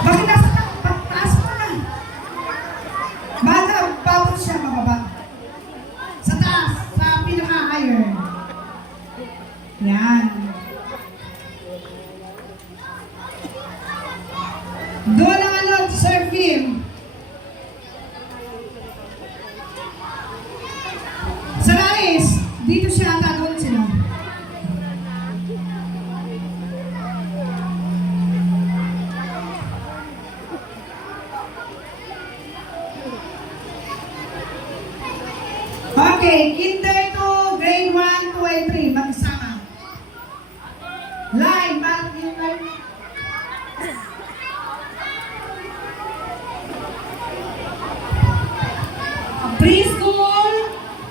Bakit nasa taas mo na? Bawal siya mababa. Sa taas, sa pinaka-higher. Yan. Doon ang ano, Sir Phil. Sa Rais, dito siya ata, doon sila. Okay, kinder to grade 1, 2, and 3, magsama. Line, bakit yung line? Preschool,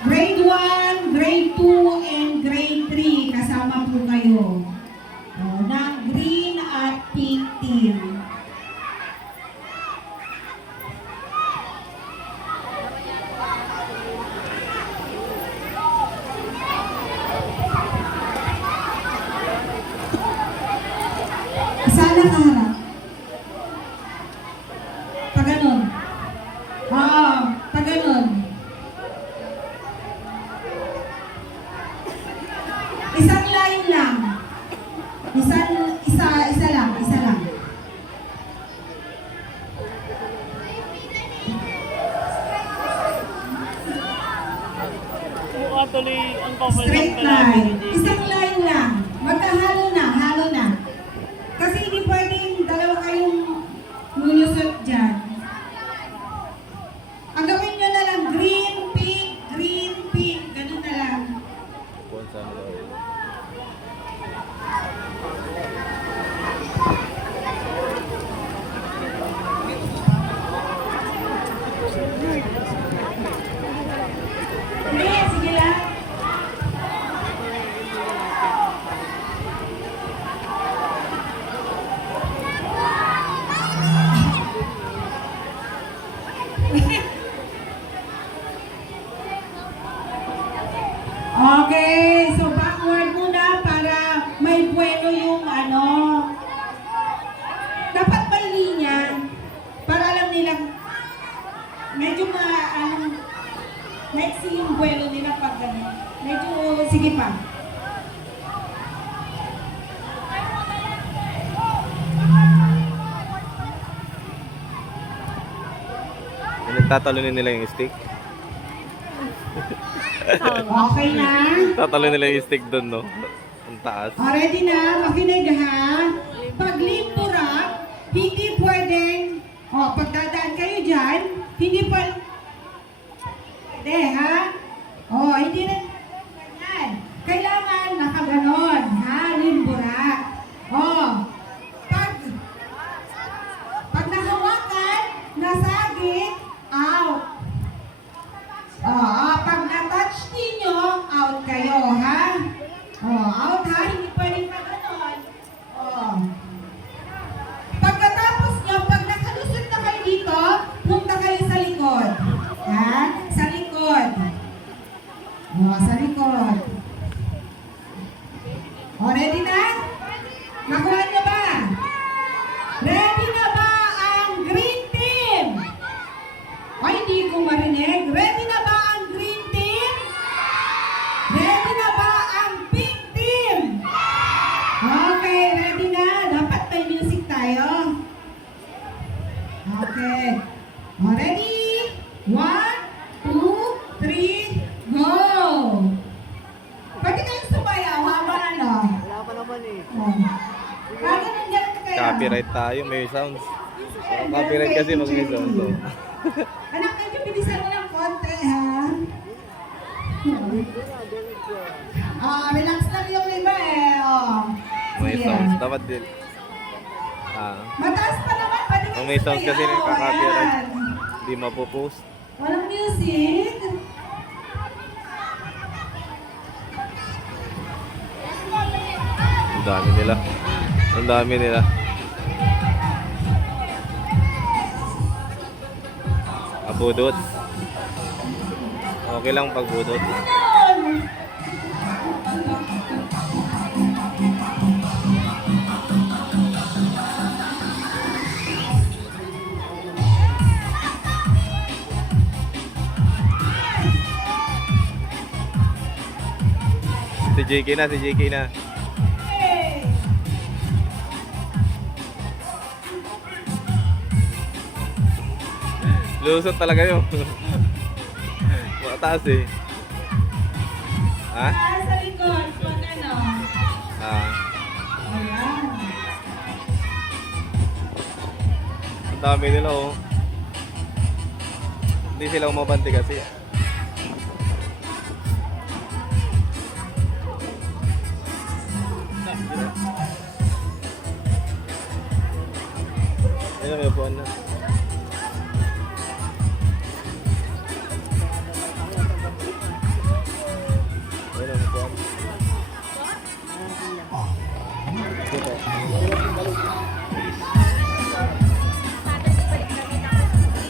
grade 1, grade 2, and grade 3, kasama po kayo. Ng green at pink team. Sana kaharap. Pag ganun. Oo, pag ganun. Isang line lang. Isa lang. Tuloy ang bawal Straight line. Isang line lang. Magkahalo na. Kasi hindi pwedeng dalawa kayong lulusot dyan. Ang gawin nyo na lang, green, pink, ganun na lang. Sige lang. Okay, so backward muna para may buwelo yung ano. Dapat may linya para alam nilang medyo maiksi yung buwelo nila pag gano'n. Medyo, sige pa. Nagtatalunin nila yung stick. Okay na? Tatalunin nila yung stick doon, no? Ang taas. Ready na? Makinig ha? Pag limburap, hindi pwedeng, pagdadaan kayo dyan, hindi pwedeng, ha? Hindi na, ganyan. Kailangan nakaganon, ha? Limburap. Pag nahawakan, nasagit, out. Pag na-touch ninyo, out kayo, ha? Out ha, hindi pwedeng pa ganon. Pagkatapos nyo, pag nakalusot na kayo dito, punta kayo sa likod. Ha? Sa likod. Sa likod. Ready na? Nakuha nyo ba? Ready na ba ang green team? Hindi ko marinig. Ready na ba ang green team? Ready na ba ang pink team? Okay, ready na. Dapat may music tayo. Okay. Ready? 1, 2, 3, go! Pwede kayong sumayaw habang ano? Wala pa naman eh. Ganun kayo. Copyright tayo, may sounds. Copyright kasi mag may sounds. So. Anak, medyo bilisan mo ng konti, ha? Relax lang yung iba May Sige. sounds. Dapat din. Mataas pa naman, pwede Kung may sounds kasi sumayaw. nakaka-copyright. Ayan. Hindi mapopost. Walang music. Ang dami nila. Ang dami nila. Abudot. Okay lang pag budot. JK na, si JK na. Hey! Lusot talaga yun. Mataas eh. Ha? Sa likod, pag ano. Ah, Ayan. ang dami nila oh. Hindi sila umabante kasi. Ayun, may upuan na. Ayun, may upuan. Dito.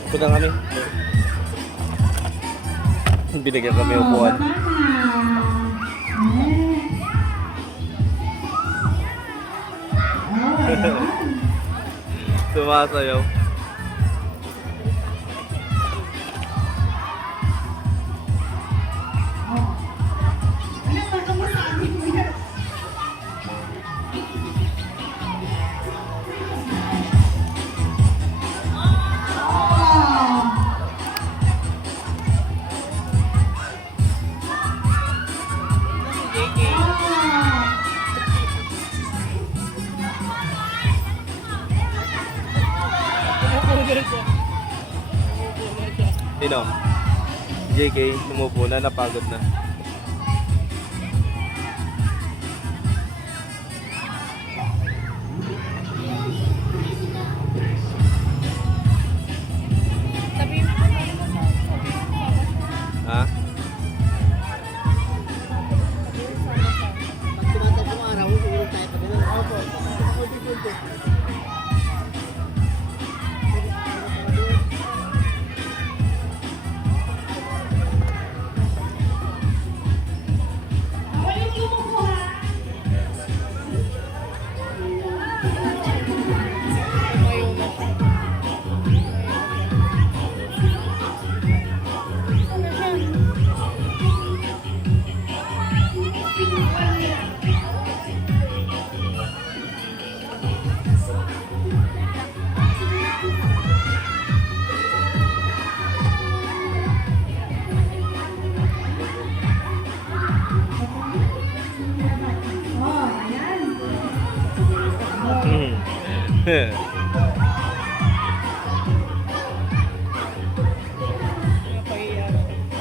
Punta kami. Binigyan kami upuan. Sumasayaw. Sino? JK, sumupo na, napagod na. Ha?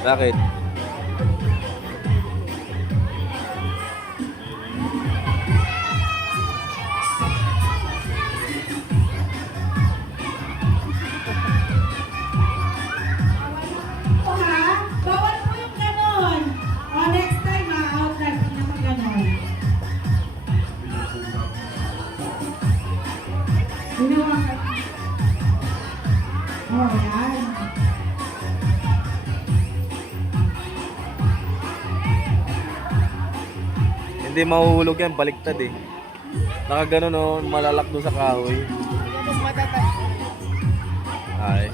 Bakit? Bawal po yung ganon. Next time out na naman ganon. Ginawa ka. Yan. Hindi mahuhulog yan, baliktad eh. Nakaganon oh, malalak doon sa kahoy. Ay.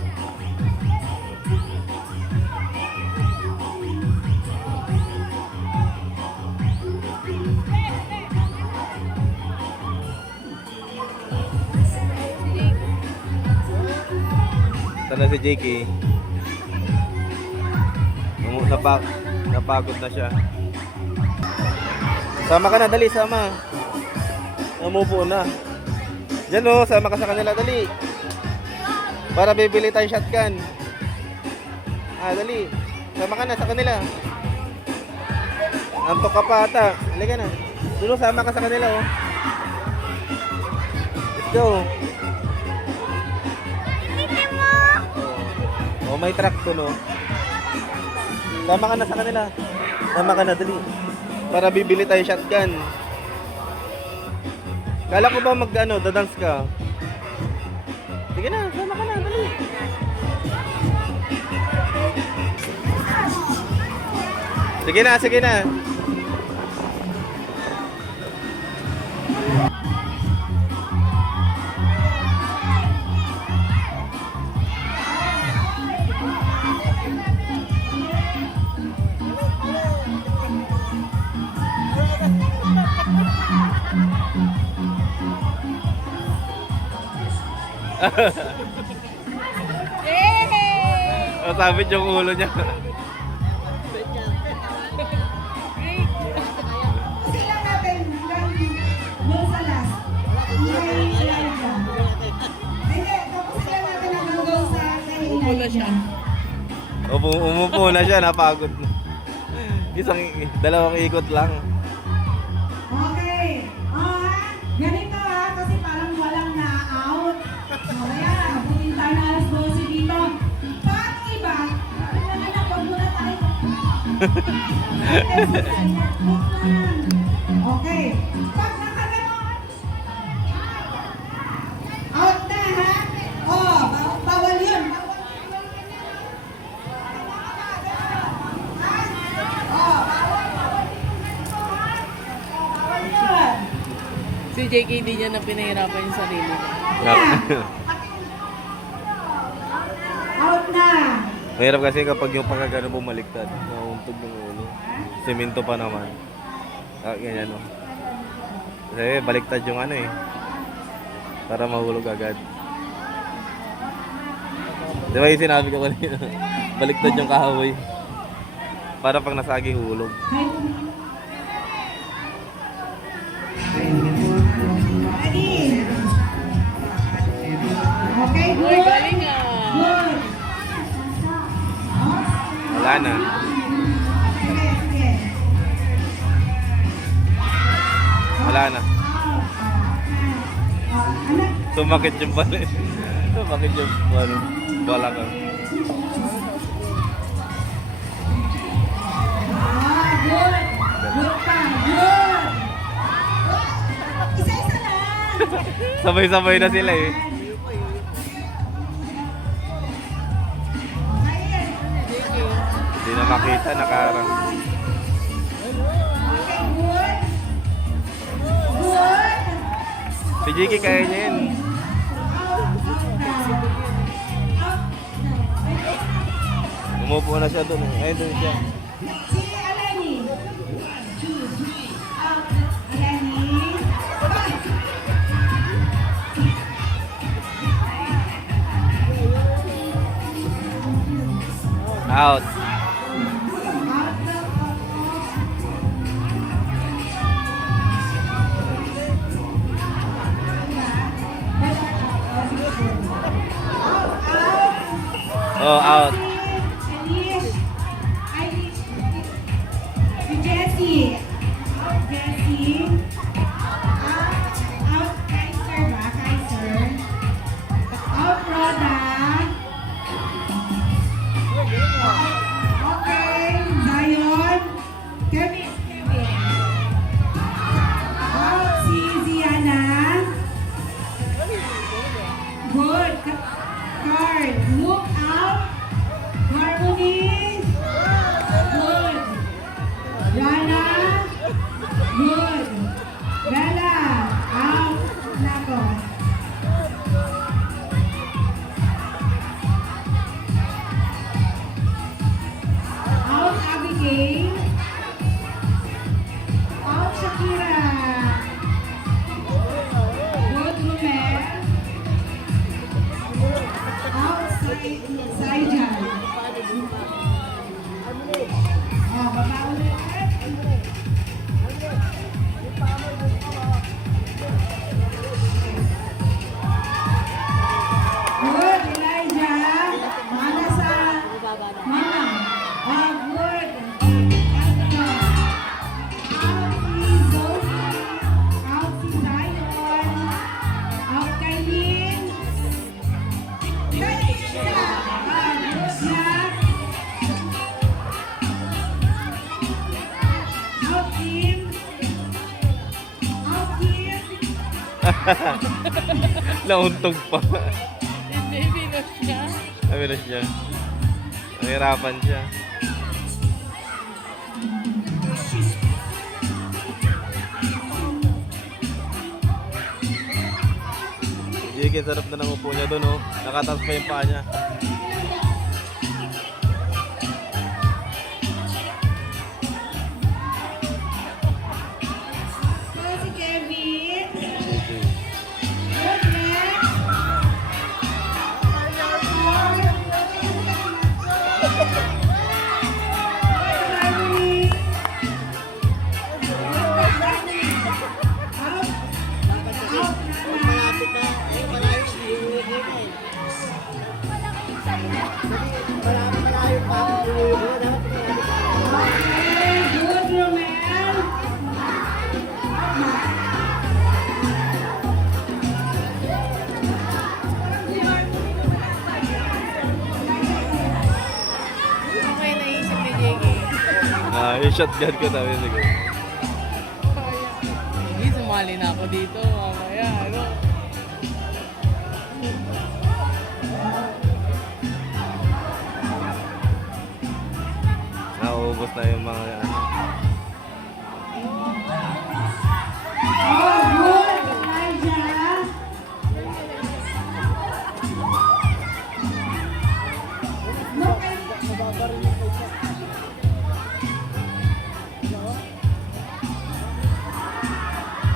Sana si JK. Napagod na siya. Sama ka na, dali, sama. Umupo na. Diyan oh, sama ka sa kanila, dali. Para bibili tayo shotgun. Dali. Sama ka na sa kanila. Antok ka pa ata. Halika na. Dulo, sama ka sa kanila oh. Let's go. Oh, may truck to no. Sama ka na sa kanila. Sama ka na, dali. Para bibili tayo shotgun. Kala ko ba dadance ka? Sige na, sama ka na, dali. Sige na, sige na. Yay! Nasabit yung ulo niya. Kasi lang natin doon sa last. May Elijah. Hindi, tapos lang natin hanggang doon sa kay Elijah. Umupo na siya, napagod. Dalawang ikot lang. Okay. Ganito kasi parang walang na-out. So, kaya, pupunta na alas 12 dito. Pag iba, anak, huwag muna tayo. Okay. Pag nakaganon, out na ha. Oh, bawal yun. Si JK di niya na pinahirapan yung sarili niya. Out na. Mahirap kasi kapag yung pagkagano bumaliktad, nauuntog yung ulo. Semento pa naman. Ganyan no. Kasi baliktad yung ano eh. Para mahulog agad. Di ba yung sinabi ko kanina? Baliktad yung kahoy. Para pag nasagi hulog. Ready? Okay, Uy, good. galing ah. Good. Wala na. Sige, sige. Wala na. Anak, Sumakit yung balik. Sumakit yung ano, balakang. good. Good pa, good. Isa-isa lang. Sabay-sabay na sila eh. Ayan. Hindi na makita, nakarang. Okay, good. Good. Si Jiki kaya niya yun. Umupo na siya doon. Ayun doon siya. Si Alani. Alani. Out. Oh, out. Si Jessie. Jessie. Out Kaiser ba? Kaiser. Out Roda. Okay. Zion. Kevin. Out si Ziana. Good. Card. Look out. Harmony. Good. Lana. Good. Bella. Out. Nako. Out Abigail. Out Shakira. Good Lumel. Out Saijan. Oh, baba ulit. Good, Elijah. Mana sa mama. Ah, good. Ano? Out si Zoe. Out si Zion. Out kay Lynn. Good na. Out Kim. Out Kim. Nauntog pa. Hindi, binos siya. Sabi na siya. Nahirapan siya. Jake, sarap na ng upo niya doon, oh. Nakataas pa yung paa niya. So, si Kevin. Good, next. yung shotgun ko sabi sige. Hindi, sumali na ako dito. Mamaya, ano? Nauubos na yung mga ano. Oh, good, Elijah. No,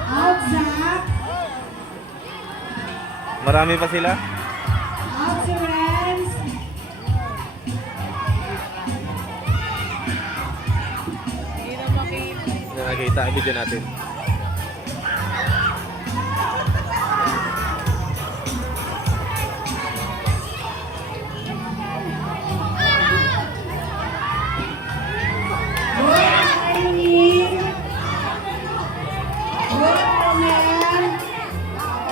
out, Zach. Marami pa sila? Out, si Renz. Hindi na makita. Hindi nakita, video natin. Good, Eileen. Good, Romel.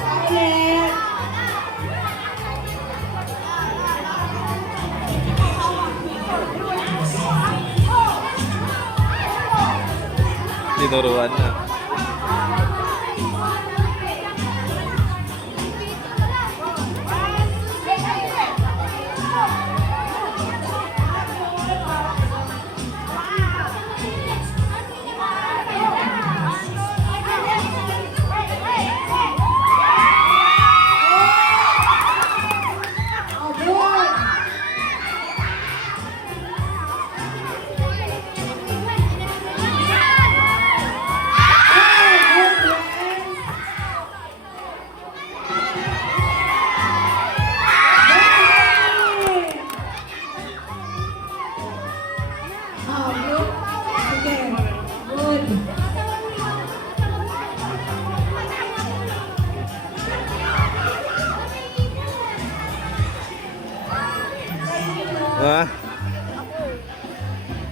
Ulit. Tinuruan na. Oh, good. Oh, good, Renz. Good. Oh, good. Okay. Good. Ha?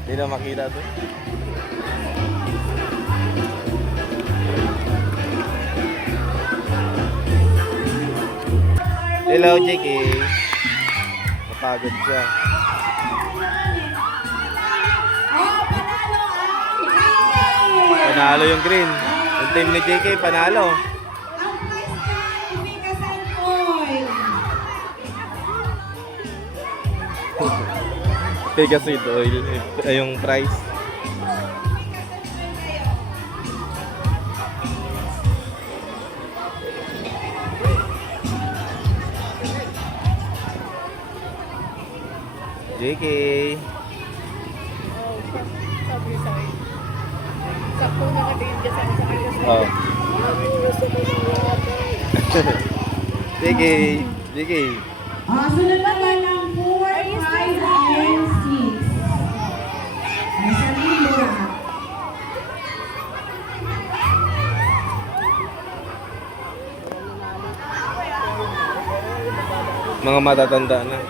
Hindi na makita to. Hello, JK. Napagod siya. Oh, panalo ang green. Panalo yung green. Yung team ni JK, panalo. Ang prize card, Vicasan Oil. Pegasus oil. Yung price. JK. Oh, sabi sa akin. Sakto nakatingin ka sa akin. Oh. JK. JK. Sunod naman ang 4, 5, and 6. Nasa libra. Mga matatanda na.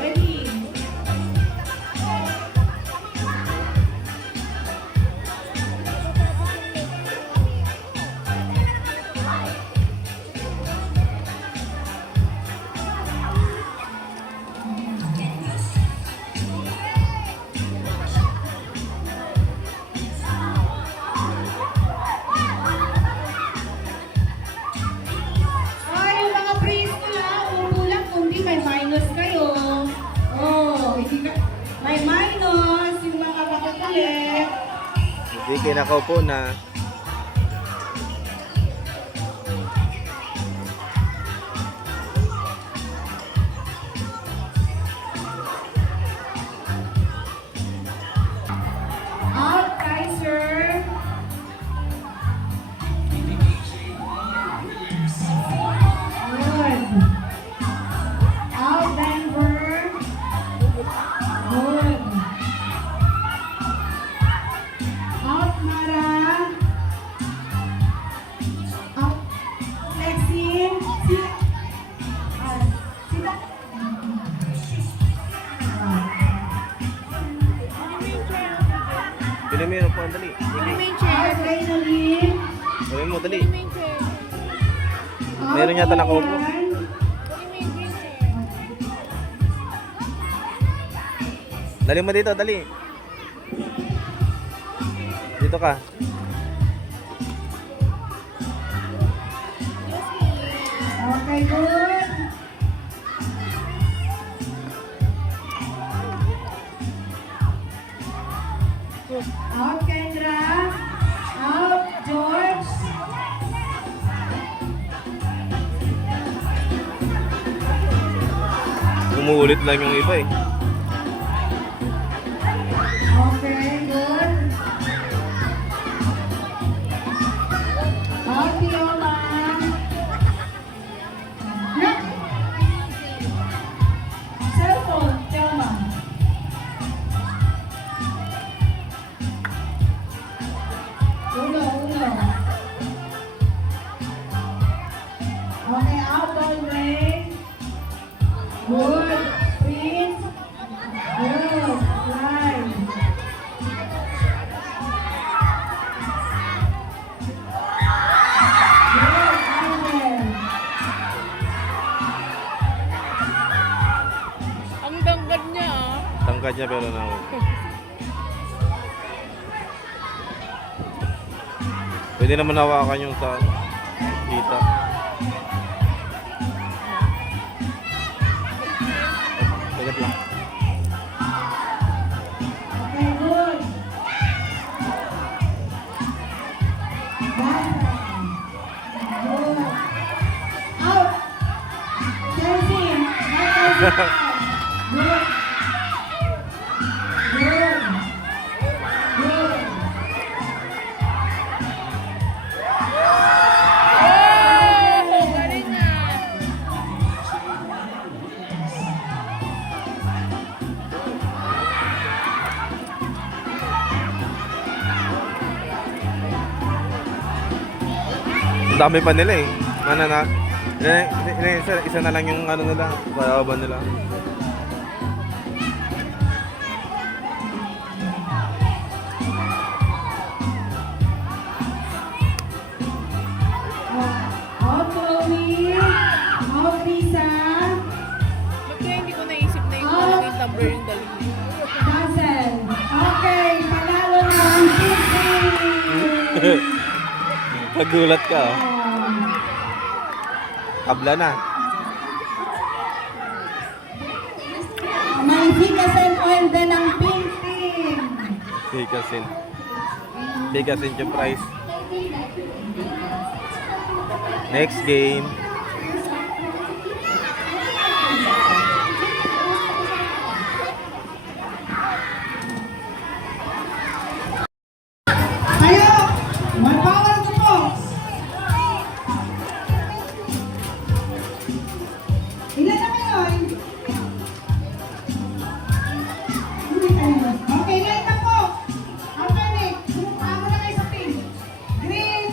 Ready? Ay, yung mga praise nila, upo lang kundi may minus kayo. Oh, hindi ka, may minus yung mga makukulit. JK, nakaupo na. Out, Kaiser. Good. Out, Denver. Good. Out, Mara. mo yun, upuan, dali. Kunin mo Sige. yung chair. Adrenaline. Gawin mo, dali. Kunin mo yung chair. Meron yata nakaupo. Ayan. Kunin mo yung green chair. Dali mo dito, dali. Dito ka. Okay, good. Out, Kendra. Out, George. Umuulit lang yung iba eh. Okay, good. Out, Fiona. Next. Cellphone, Fiona. Uno. Okay, out, Ballway. Good. Prince. Good. Line. Good. Angel. Ang danggad niya ah. Tangkad niya pero na. Pwede naman hawakan yung sa kita. Tagat lang. Okay, good. Basta. Good. Out. Chelsea. Out. Good. Good. Good. Oh! Galing na. Ang dami pa nila eh. Mana na. Isa na lang yung ano nila. Kalaban nila. Out, Chloe. Out, Lisa. Ba't kaya hindi ko naisip na yung yung number yung dalhin? Hazel. Okay, panalo na ang Sydney. Nagulat ka. ah. Tabla na. May Zikasen oil din ang pink team. Bigasin. Bigasin yung price. Next game. Kayo, one power ko po. Ilan na kayo? Okay, line na po. Alternate. Sumukaan mo na kayo sa pink. Green,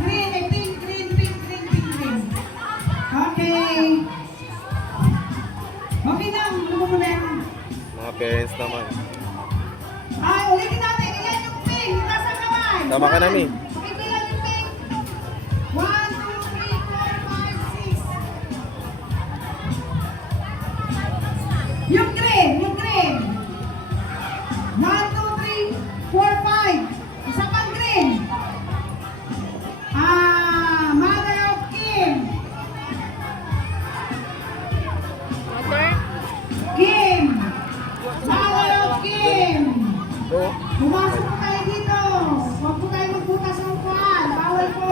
green, pink, green, pink, green, pink, green. Okay. Okay na, lumo mo na yan. Mga parents naman. Ulitin natin. Ilan yung pink? Nasa kamay. Tama ka na, Mi. Ilan yung pink? 1, 2, 3, 4, 5, 6. Yung green, yung green. 1, 2, 3, 4, 5. Isa pang green. Mother of Kim. Mother? Kim. Mother of Kim. So, Pumasok po tayo dito. Huwag po tayo magbutas ng upuan. Bawal po.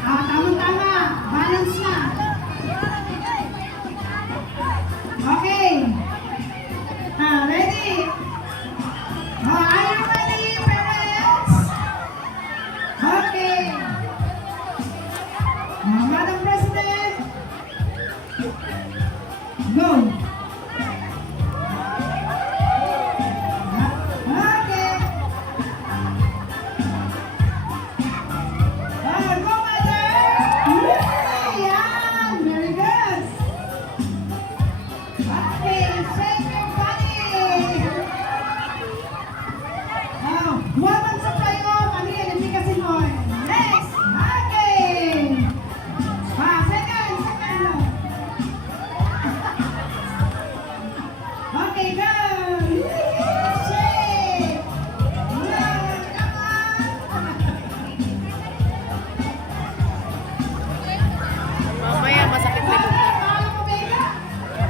Tama-tama. Balance na. Okay. Ready? Are you ready, parents? Okay. Madam President. Go. Okay. Go, mother. Yan. Very good. Okay, shake your body.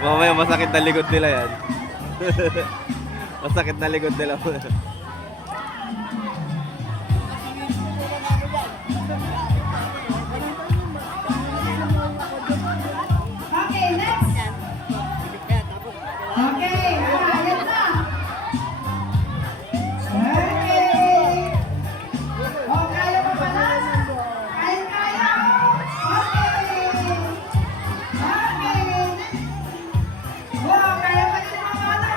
Mamaya masakit na likod nila yan. Masakit na likod nila. Okay, next. Okay, yan na. Okay. Oh, kaya pa pala? Kaya. Okay. Okay. Wow, kaya pa din mga bata.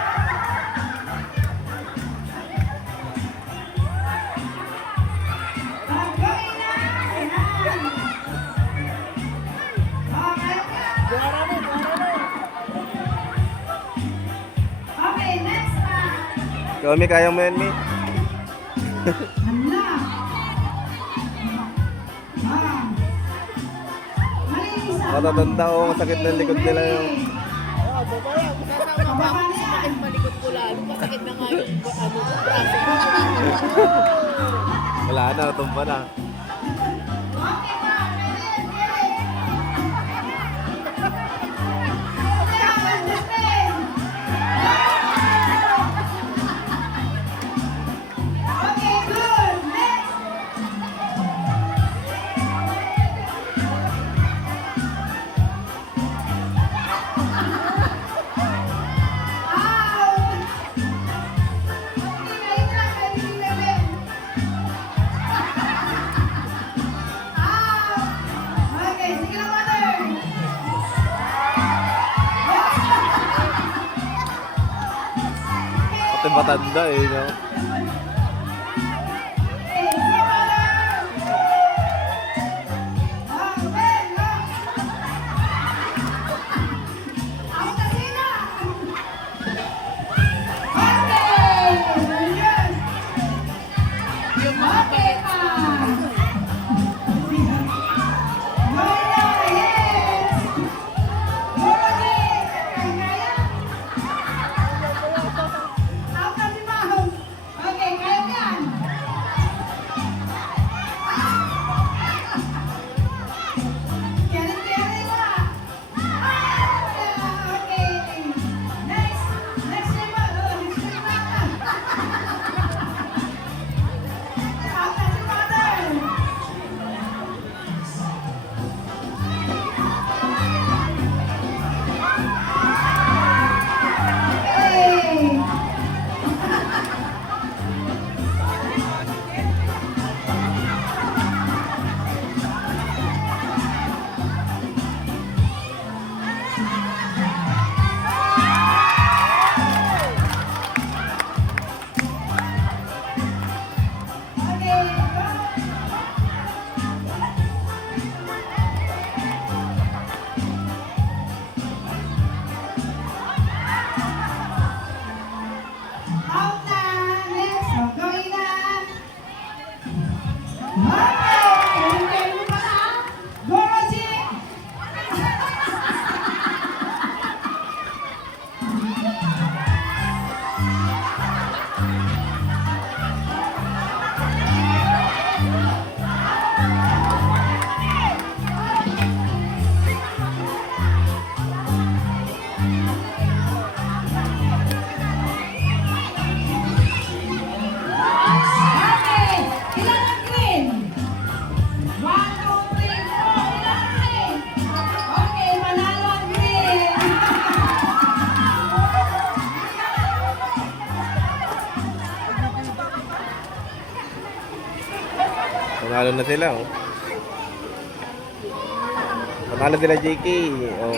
Okay na. Yan. Okay na. Okay, next na. Kami, kaya mo yan, Mi? Hala. Ah. Malinis ah. Matatanda ko, masakit na likod nila yung... Kababa na yan. Bakit malikot ko lalo? Masakit na nga yung braso. Wala na, tumba na. Okay pa. Yan, Justin. Okay, good. Next. Out. Ngayon lang, may level. Out. Okay, sige lang, mother. Pati matanda eh, no? Okay, sige, mother. Ben, no. Out na sila. Okay, very good. Okay pa. Moira, yes. Moira, kaya. Out na si Ma'am. Okay, kaya mo yan. Kaya ba? Okay. Next. Next naman. Oh, next naman. Out na si Mother. Okay. Okay, go. Out na. Next. Oh, going na. Okay. Okay mo pa na. Go, Rosie. Okay. Ilan ang green? 1, 2, 3, 4. Ilan ang green? Okay, panalo ang green. Panalo na sila, oh. Panalo sila, JK. Oh.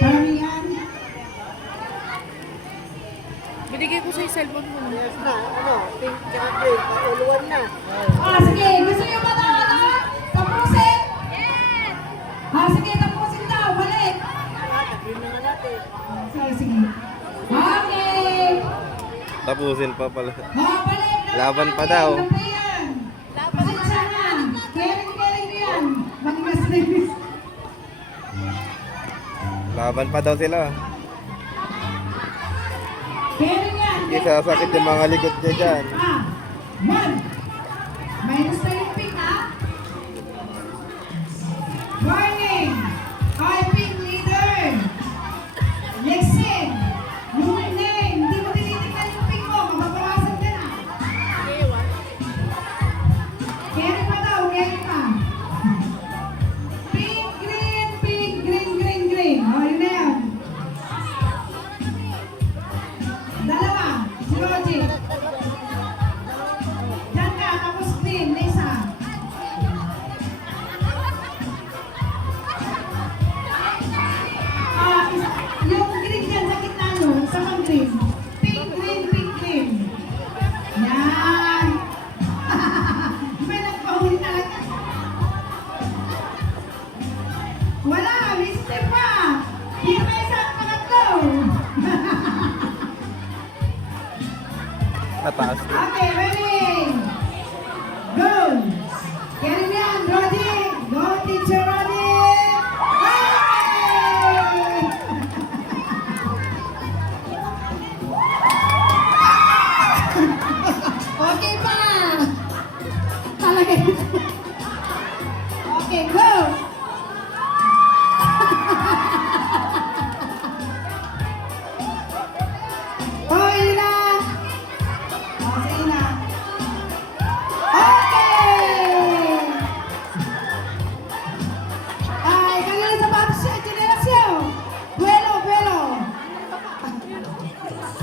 Paramihan. Binigay ko sa cellphone mo. Yes na, ano, pink tsaka green, pauluan na. Sige. Gusto niyo ba na tapusin? Yes! Sige, tapusin daw. Balik. Green na nga natin. Sige. Okay. Tapusin pa pala. Balik. Laban pa daw. Pasensya na. Caring yan. Mag-mas-linis. Laban pa daw sila. Caring yan. Isa sakit yung mga likod niya dyan. 1. Minus na yung pink, ha? Warning! All pink leader! Tataas. Okay, ready? Go! Yan yan, Roddy! Go, Teacher Roddy! Hey! Okay pa! Talaga. Okay, go! Oh, yun na! Oh, sige na. Okay! Ay, kanina sa bata siya, generasyon! Buelo, buelo! Okay!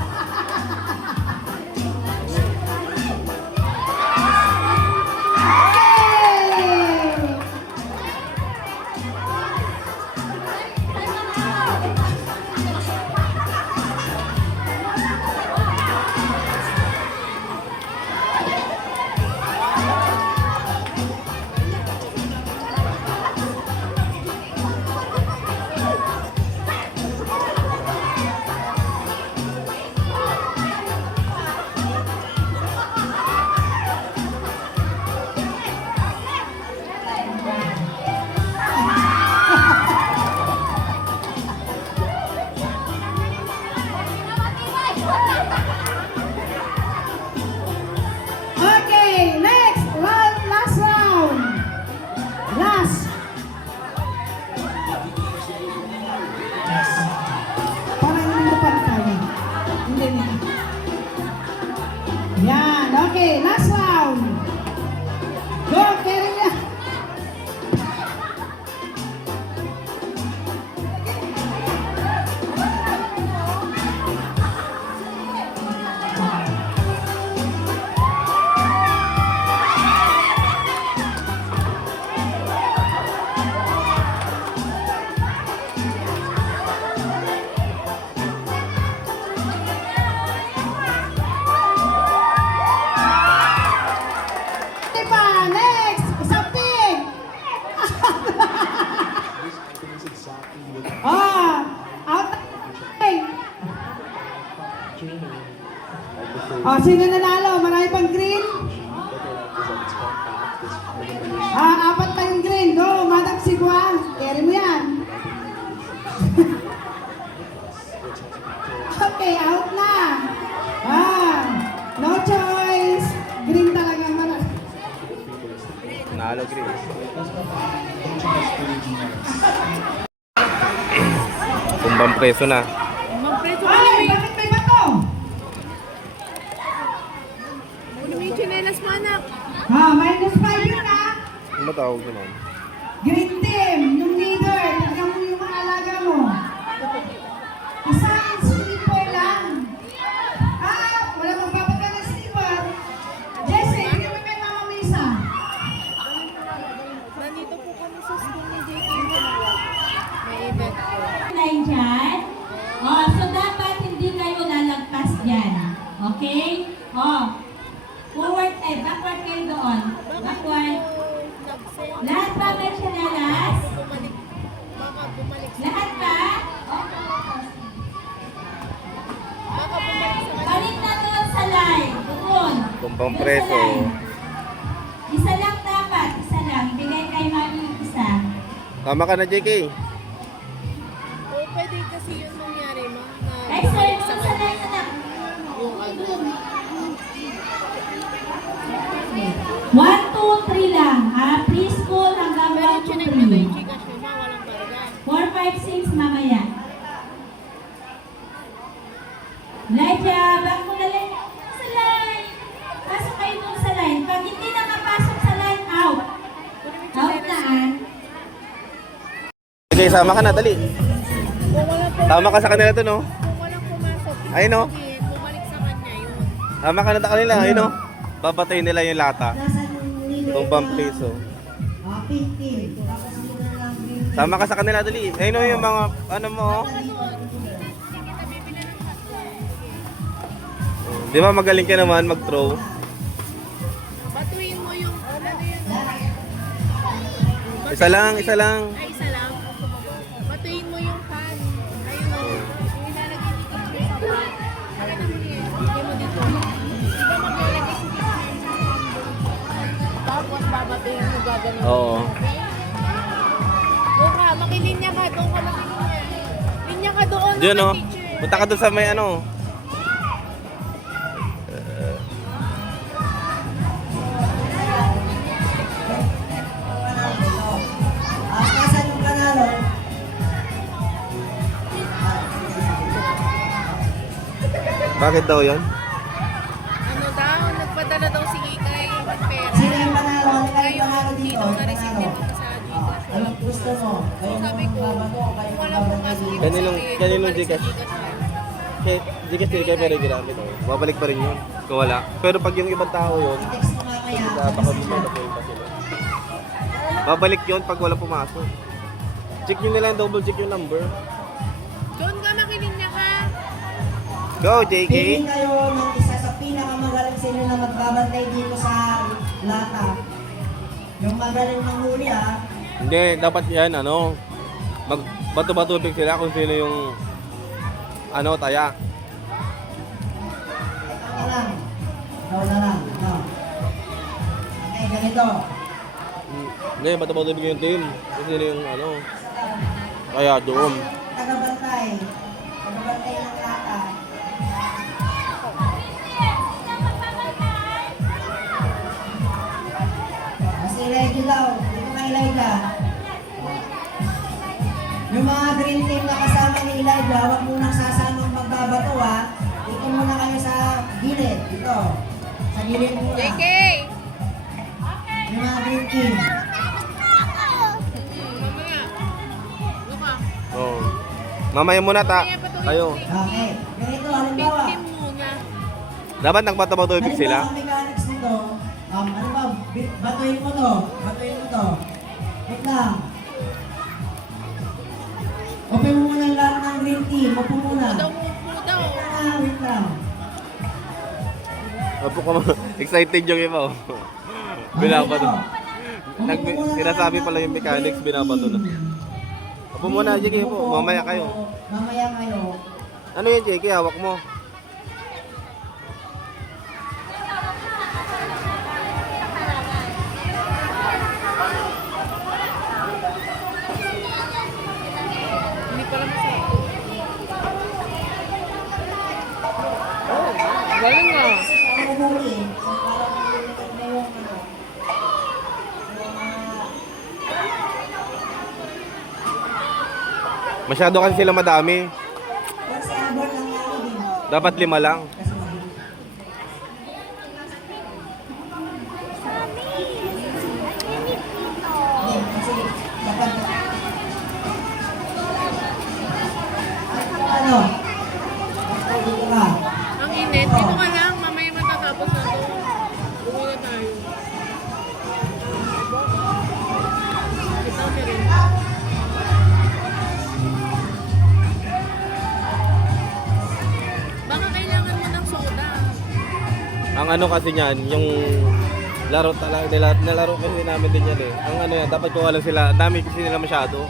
Okay, next, last round. Last. Parang hindi na tayo. Hindi na. Yan, okay, last round. Go, Kerila. Okay pa, next, something. Out. Sino nanalo? Marami pang green? Apat pa yung green. Go, Madam Sigua. Carry mo yan. Okay, out na. No choice. Green talaga marami. Nalo, Chris. Tumbang preso na. Mag-preso ka Ay, namin. bakit may bato? Ano mo yung chinelas mo, anak? -5 yun na. Ano ba tawag ko nun? Green team, yung leader, tignan mo yung mga alaga mo. Isang sleeper lang. Wala magpapagal ng sleeper. Jesse, hindi mo kay Mama Misa. Nandito po kami sa school ni JK. May event po. Line dyan. So dapat hindi kayo lalagpas dyan. Okay? Forward, backward kayo doon. Backward. Lahat ba may chinelas? Baka bumalik sa Lahat ba? Baka bumalik sa Balik na doon sa line. Doon. Tumbang Doon sa preso. line. Isa lang dapat. Isa lang. Bigay kay mami yung isa. Tama ka na, JK. O pwede kasi yun nangyari, ma. Na Ay, sorry. bumalik sa Doon sa kanya. line na. Yung ano. 1, 2, 3 lang. Preschool hanggang Pero 1, 2, chinek mo na 3. yung chikas mo, ma. Walang barga. 4, 5, 6 mamaya. Lydia, back mo na lang sa line. Pasok kayo dun sa line. Pag hindi nakapasok sa line, out. Out na JK, sama ka na, dali. Kung walang pumasok, Tama ka sa kanila to, no? kung walang pumasok, Ayun, no? sabihin, bumalik sa kanya yun. Tama ka na sa kanila, ayun, no? Babatayin nila yung lata. Tumbang preso. 15. Tapos yun na lang green. Tama ka sa kanila, dali. Ayun, no, yung mga, ano mo, oh. Di ba magaling ka naman mag-throw? Batuin mo yung, ano yun? Isa lang, isa lang. Ay, isa lang. Batuin mo yung pan. Ayun o. Yung ilalagay dito sa pan. Pakita mo niya. Hindi mo dito. sasabihin mo gagawin. Oo. Doon ka, makilinya ka. Doon ka makilinya. Linya ka doon. Diyan oh. teacher. Punta ka doon sa may ano. Nasaan yung panalo? Bakit daw yan? Ano daw, nagpadala daw si Kikay ng pera. Sino yung panalo? Ano kayo Ngayon, panalo hindi dito? daw Yung na-receive panalo. dito sa Gcash. Anong gusto mo? Kayo Sabi ko, magbabato o kayo walang pumasok dito sa Kaninong- akin. kaninong Bumalik sa Gcash? Gcash. Di kasi kayo pero ginamit. Babalik pa rin yun. Kung wala. Pero pag yung ibang tao yun, I-text mo nga kaya. baka bumalik pa sila. Babalik yun pag wala pumasok. Check nyo nila, double check yung number. Doon ka, makilinya ka. Go, JK! Pili kayo ng isa sa pinakamagaling sa inyo na magbabantay dito sa lata. Yung magaling manghuli ah. Hindi, dapat yan, ano, magbato-batubig sila kung sino yung, ano, taya. Ikaw na lang. Ikaw na lang. No. Okay, ganito. Hindi, bato-batubig yung team. Kung sino yung, ano, kaya doon. Tagabantay. Tagabantay ng lata. Kasi Elijah daw. Dito kay Elijah. Yung mga green team na kasama ni Elijah, huwag munang sasamang magbabato ha. Dito muna kayo sa gilid. Dito. Sa gilid muna. JK! Yung mga green team. Mamaya. Doon ka. Oh. Mamaya muna tayo. Okay. Ganito, halimbawa. Victim muna. Dapat nagbato-batubig sila. Halimbawa, ang mechanics nito, ano ba, batuhin mo to. Batuhin mo to. Wait lang. Open mo muna lahat ng green team. Opo muna. Daw mo daw. Wait lang. Apo ka excited yung iba. Oh. Binabato. Sinasabi pala yung mechanics, binabato na. Apo muna, JK po. Mamaya kayo. Mamaya kayo. Ano yun, JK? Hawak mo. Hindi pala masaya. Oh, galing nga. Ano huli? Parang nililipat na yung ano. Masyado kasi sila madami. Pag sa abon lang yan din. Dapat 5 lang. Kasi mabilis. Hindi, kasi dapat ano? Dito ka. Ang init. Dito ka lang. Mamaya matatapos na to. Uwi na tayo. Kita ka rin. Baka kailangan mo ng soda. Ang ano kasi niyan, yung laro talaga nilaro kasi namin din yan eh. Ang ano yan, dapat kuha lang sila, dami kasi nila masyado.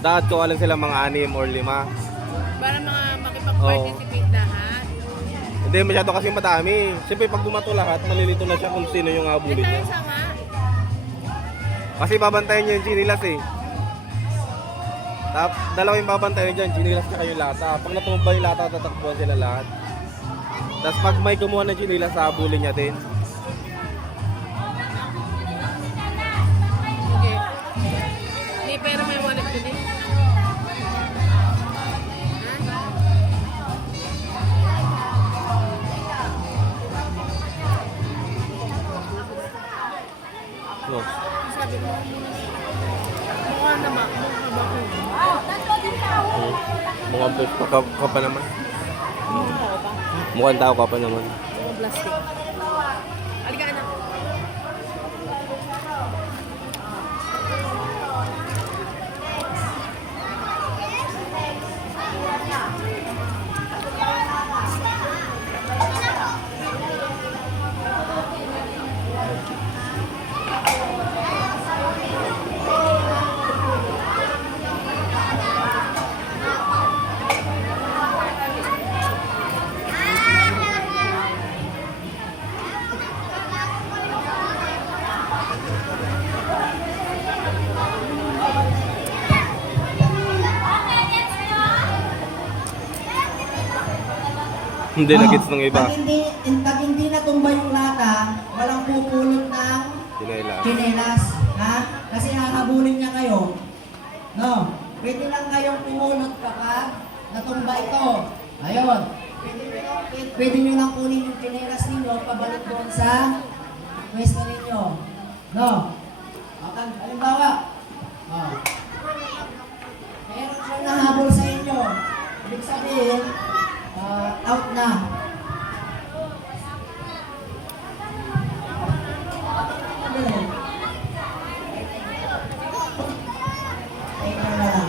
Dapat kuha lang sila mga 6 or 5. Para mga makipag-participate lahat. Hindi masyado kasi madami. Siyempre pag bumato lahat, malilito na siya kung sino yung Hindi habulin tayo niya. sama. Kasi babantayan niyo yung chinilas eh. Dalawa yung babantayan dyan, chinilas tsaka yung lata. Pag natumba yung lata, tatakbuhan sila lahat. Tapos pag may kumuha ng chinilas, habulin niya din. Okay. Hindi, pero may wallet ko din. So, Sabi mo, mukha na ba? Mukha ba ko? mukhang ka pa naman. Mukha ko pa? Mukhang tao ka pa naman. Mukha plastic. Halika anak. Hindi na gets ng iba. Pag hindi natumba yung lata, walang pupulot ng Sinela. chinelas. Ha? Kasi hahabulin niya kayo. No? Pwede lang kayong pumulot kapag natumba ito. Ayun. Pwede nyo lang kunin yung chinelas ninyo pabalik doon sa pwesto ninyo. No? Halimbawa, meron siyang nahabol sa inyo. Ibig sabihin, out na. Tingnan na lang.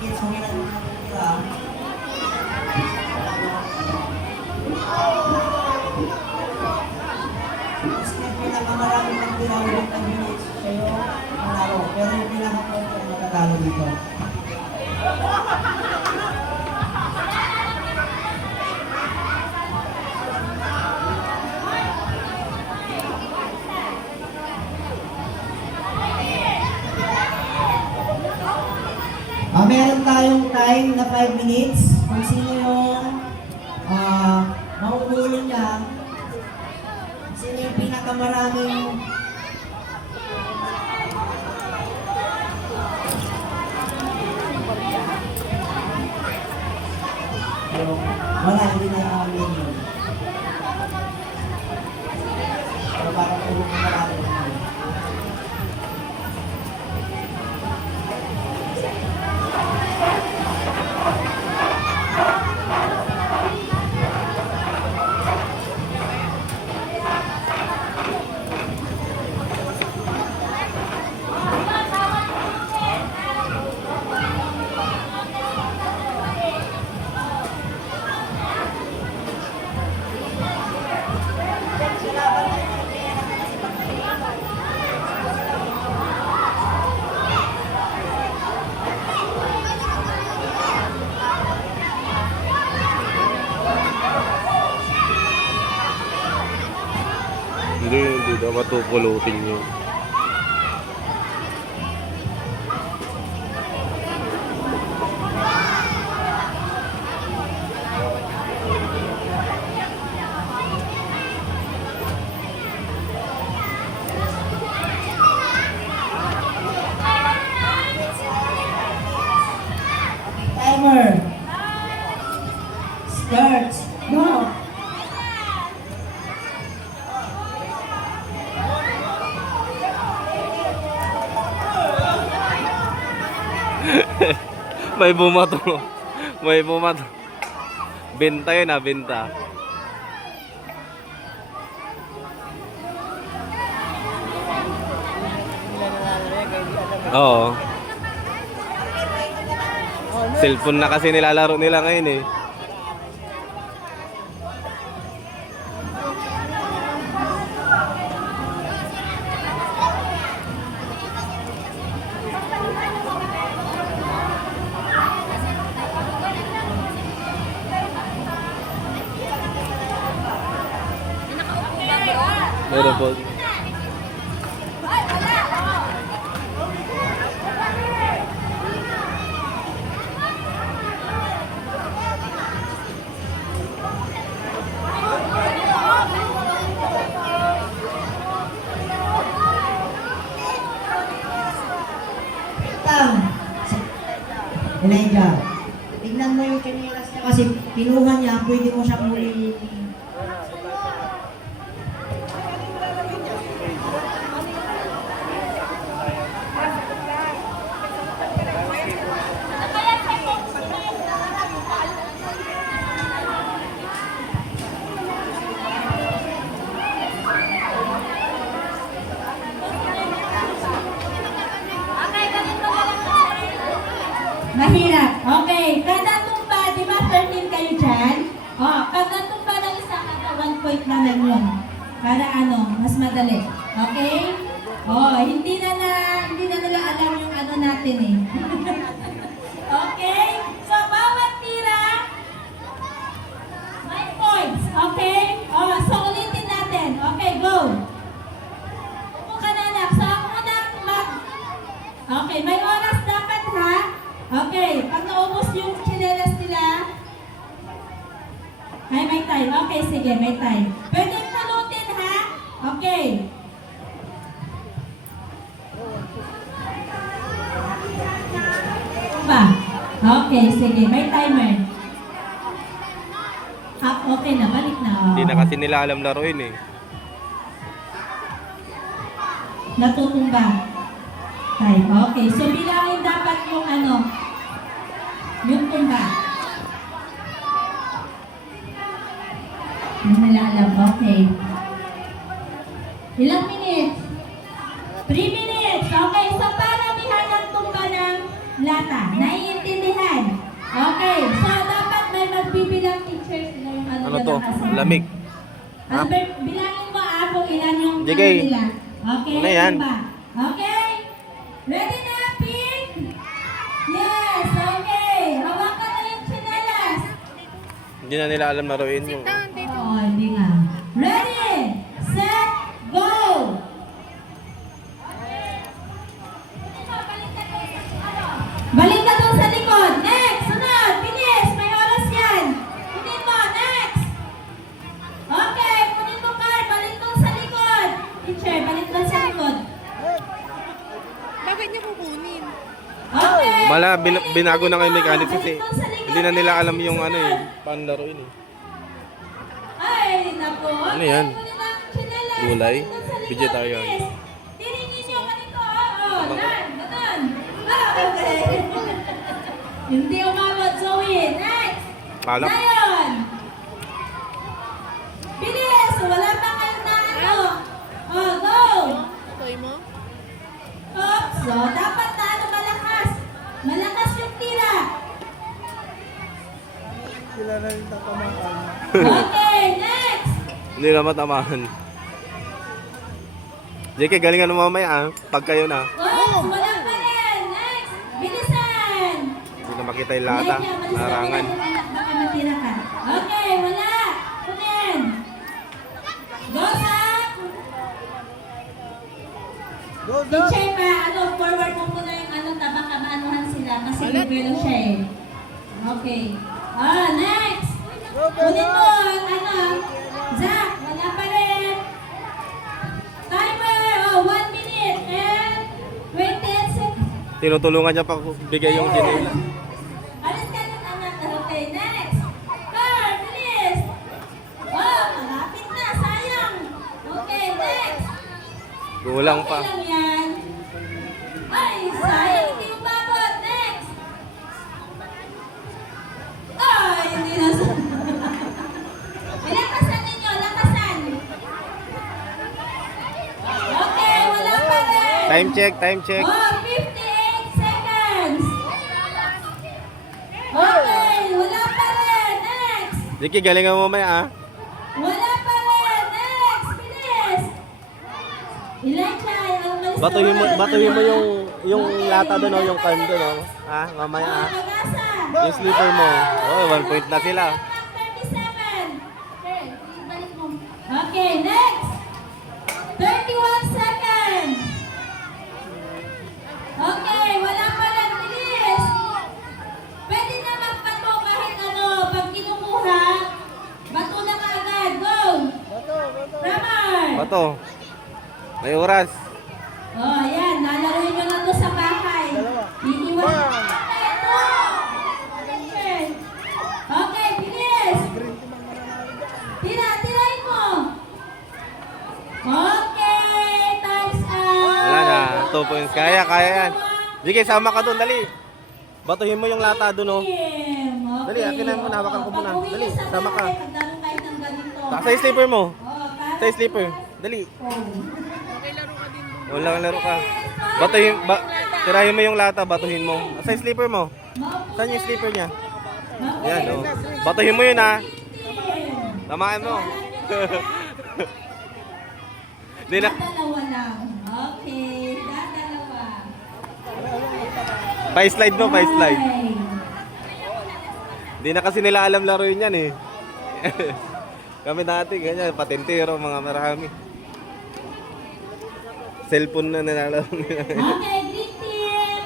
Kids, huwag na lang tira. Mas pinakamaraming magtira ulit ang minutes sa'yo manalo. Pero yung pinakapunto ang matatalo dito. Meron tayong time na 5 minutes. Kung sino yung mahuhuli niya, sino yung pinakamaraming wala, hindi na namin yun. Pero parang tulong na natin. Hindi daw matupulutin yun. Timer. Starts. Go. May bumato. May bumato. Benta yun ah, benta. Oo. Cellphone na kasi nilalaro nila ngayon eh. Meron po. Elijah, tignan mo yung chinelas niya kasi pinuha niya, pwede mo siya muli. Mahirap. Okay. Kada tumba, di ba 13 kayo dyan? Kada tumba ng isa, kada 1 point na lang yun. Para mas madali. Okay? Hindi na nila alam yung natin eh. Okay? So, bawat tira, may points. Okay? So ulitin natin. Okay, go. Upo ka na anak. So, ako muna Okay, may oras dapat ha? Okay, pag naubos yung chinelas nila, Ay, may time. Okay, sige, may time. Pwede pulutin, ha? Okay. Ba? Okay, sige, may timer. Ah, okay na, balik na. Oh. Hindi na kasi nila alam laruin eh. Natutumba. Time. Okay, so bilangin dapat yung ano, yung tumba. Hindi nila alam. Okay. Ilang minutes? 3 minutes. Okay, so paramihan ng tumba ng lata. Naiintindihan? Okay, so dapat may magbibilang teacher sila yung ano Ano to? kasi. Lamig. Albert, bilangin mo kung ilan yung JK. ano nila. Okay, Ano yan? tumba. Okay? Ready na, pick? Yes, okay. Hawakan na yung tsinelas. Hindi na nila alam laruin yung... Oo, hindi nga. Ready, set, go! Balik ka dun sa likod. Next, sunod, bilis. May oras yan. Kunin mo, next. Okay, kunin mo card. Balik dun sa likod. Teacher, balik dun sa likod. Bakit niya kukunin? Okay. Binago na kayo mechanics kasi Balik dun sa likod. hindi na nila alam yung ano eh, paano laruin eh. Ay, naku. Ano yan? Kunin mo ang tsinelas. Gulay? Balik dun sa likod, Vegetarian. bilis. Tiringin nyo ganito. Oo, yan. Ganun. Ah, okay. Hindi umabot, Zoe. Next. Palak. Zion. Bilis. Wala pa kayo na ano. Oh, go. Toy mo? Oops. So, dapat na ano malakas. Malakas yung tira. Okay, next. Hindi na matamaan. JK, galingan mo mamaya ah, pag kayo na. Oops, wala pa rin. Next. Bilisan. Hindi na makita yung lata, larangan. Baka matira ka. Okay, wala. Kunin. Go, Sam. Teacher pa, ano, forward mo muna yung ano, baka maanuhan sila kasi bibelo siya eh. Okay. Ah, next. Kunin mo, ano, Zach, wala pa rin. Timer, oh, 1 minute and 28 seconds. Tinutulungan niya pa bigay yung ginila. Alis ka ng anak. Okay, next. Car, bilis. Oh, malapit na. Sayang. Okay, next. Kulang pa. Okay lang yan. Ay, sayang. Hindi umabot. Next. Ay, hindi na. Lakasan ninyo. Lakasan. Okay, wala pa rin. Time check, time check. Oh, 58 seconds. Okay, wala pa rin. Next. JK, galingan mo mamaya ah. Wala pa rin. Next. Bilis. Elijah, ang malis Batuhin mo yung lata doon o yung can doon o. Ha, mamaya ah. Yung slipper mo. Oh, 1 point na sila. 37. Okay, balik mo. Okay, next. 31 seconds. Okay, wala pa rin. Bilis. Pwede na magbato kahit ano. Pag kinukuha, bato na kaagad. Go. Ramar. Bato. May oras. Oh, yan. Nalaroin nyo na to sa bahay. Iiwan. Okay, bilis. Tirahin mo. Okay, time's up. Wala na, 2 points. Kaya yan. JK, sama ka doon, dali. Batuhin mo yung lata doon o. Dali, akin na mo, hawakan ko muna. Dali, sama ka. Sa slipper mo. Sa slipper. Dali. Okay, laro ka din doon. Wala kang laro ka. Tirahin mo yung lata, batuhin mo. Sa slipper mo. Saan yung slipper niya? Yan, o. Batuhin mo yun ha. Tamaan mo. Di na. Dadalawa lang. Okay, dadalawa. Pa-slide mo, pa-slide. Okay. Di na kasi nila alam laruin yan eh. Kami dati, ganyan, patentero, mga marami. Cellphone na nilalaro nila. Okay, green team.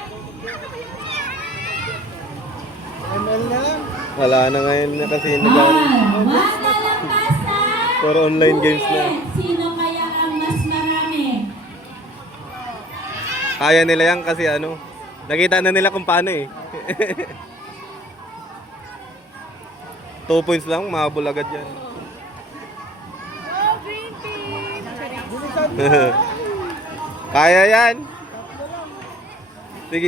Wala na ngayon na kasi naglaro. 1, Malalampasan. Puro online games na. Sino kaya ang mas marami? Kaya nila yan kasi ano, nakita na nila kung paano eh. 2 points lang, mahabol agad yan. Oh, green team! Kaya yan. Si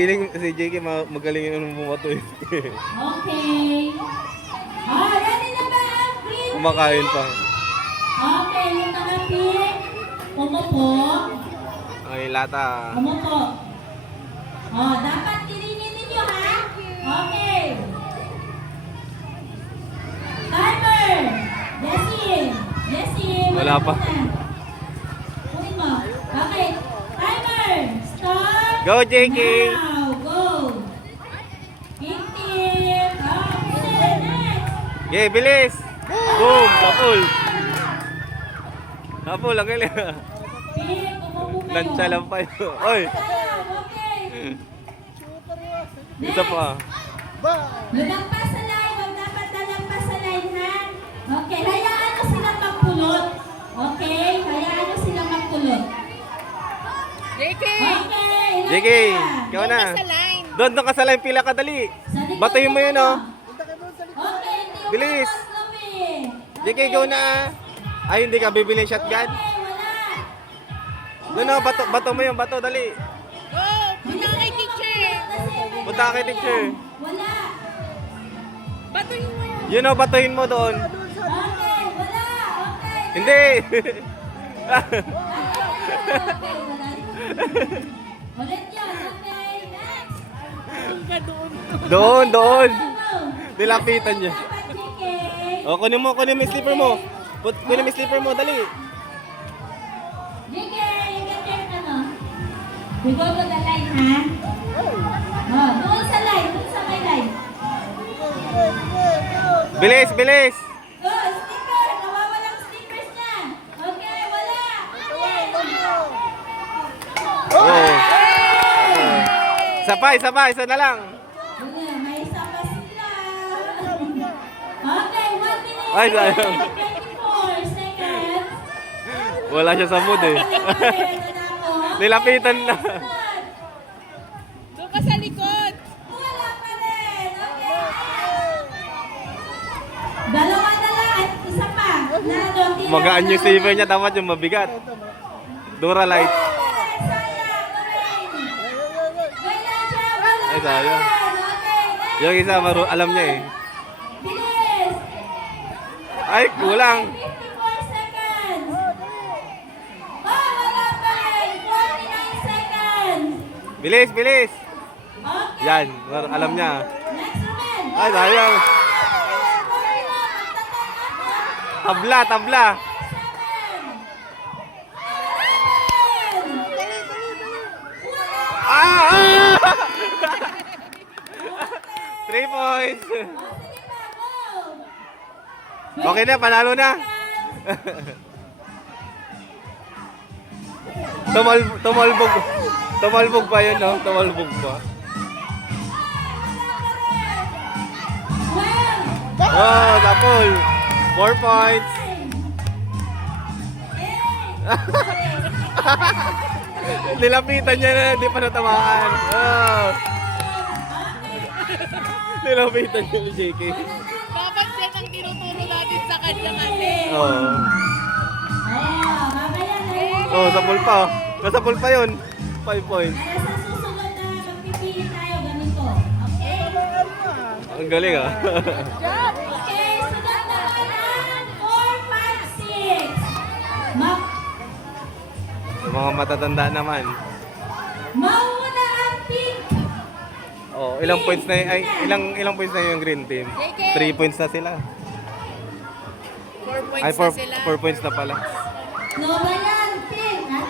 JK magaling yung bumato eh. Okay. Ready na ba ang green team? Kumakain pa. Okay, yung mga pink. Umupo. Ay, lata. Umupo. Dapat kilinin ninyo ha? Okay. Timer. Jessie. Wala pa. Kunin mo. Okay. Timer. Stop. Go, JK! Now, go. Pink team. Okay, next. Okay, bilis! Boom! Kapul! Kapul, ang galing. Pink, umupo kayo. Lansya lang pa yun. Oy! Okay. Isa pa. Lumagpas sa line, huwag dapat lalagpas sa line, ha? Okay, hayaan mo silang magpulot. Okay, hayaan mo silang magpulot. JK! Okay, ilan JK, na? ikaw na. Sa line! Doon ka sa line, pila ka, dali. Sa likod Batuhin mo yun, ano? oh. Okay, hindi yung Bilis. magpapagaw, eh. JK, go na. Ay, hindi ka bibili shotgun. Okay, wala. Doon, oh, bato mo yung bato, dali. Go! Punta kay teacher! Punta ka kay teacher. Wala. Batuhin mo yun! Yun, oh, batuhin mo doon. Okay, wala. Okay. Hindi. Okay, wala. Ulit yun. Okay, next. Hangga doon. Doon. Ano? Nilapitan niya. Dapat, JK. O, kunin mo yung slipper mo. Kunin mo yung slipper mo, dali. JK, you get your ano? We go to the line, ha? Doon sa line, doon sa may line. Bilis, bilis. Go, sticker! Nawawalang stickers niya. Okay, wala. Okay, Oh. Isa pa, isa na lang. wala. May isa pa sila. Okay, 1 minute. Ay, sayang. 24 seconds. Wala siya sa mood eh. Nilapitan na. Doon ka sa likod! Wala pa rin. Okay. Dalawa na lang at isa pa. Magaan yung saver niya, dapat yung mabigat. Dura light. Ay, sayang. Yung isa, alam niya eh. Bilis! Ay, kulang. 54 seconds! Wala pa rin! 49 seconds! Bilis, bilis. Okay. Yan, alam niya. Next naman! Ay, sayang. Tabla, tabla. 3 points. Okay na, panalo na. Tumalbog pa yun, no? Tumalbog pa. Oh, tapol. 4 points. Nilapitan niya na, hindi pa natamaan. Oh. Nilapitan niya ni JK. Dapat yan ang tinuturo natin sa kanya kasi. Oo. Mamaya na yun. Oh, sapol pa. Nasapol pa yun. 5 points. Kaya sa susunod na magpipili tayo ganito. Okay? Ang galing ah. Okay, sunod naman ang 4, 5, 6. Mga matatanda naman. Mauna ang pink. Oh, ilang points na ay ilang points na yung green team? 3 points na sila. 4 points Ay, na sila. 4 points na pala. No ba yan, pink? Ha?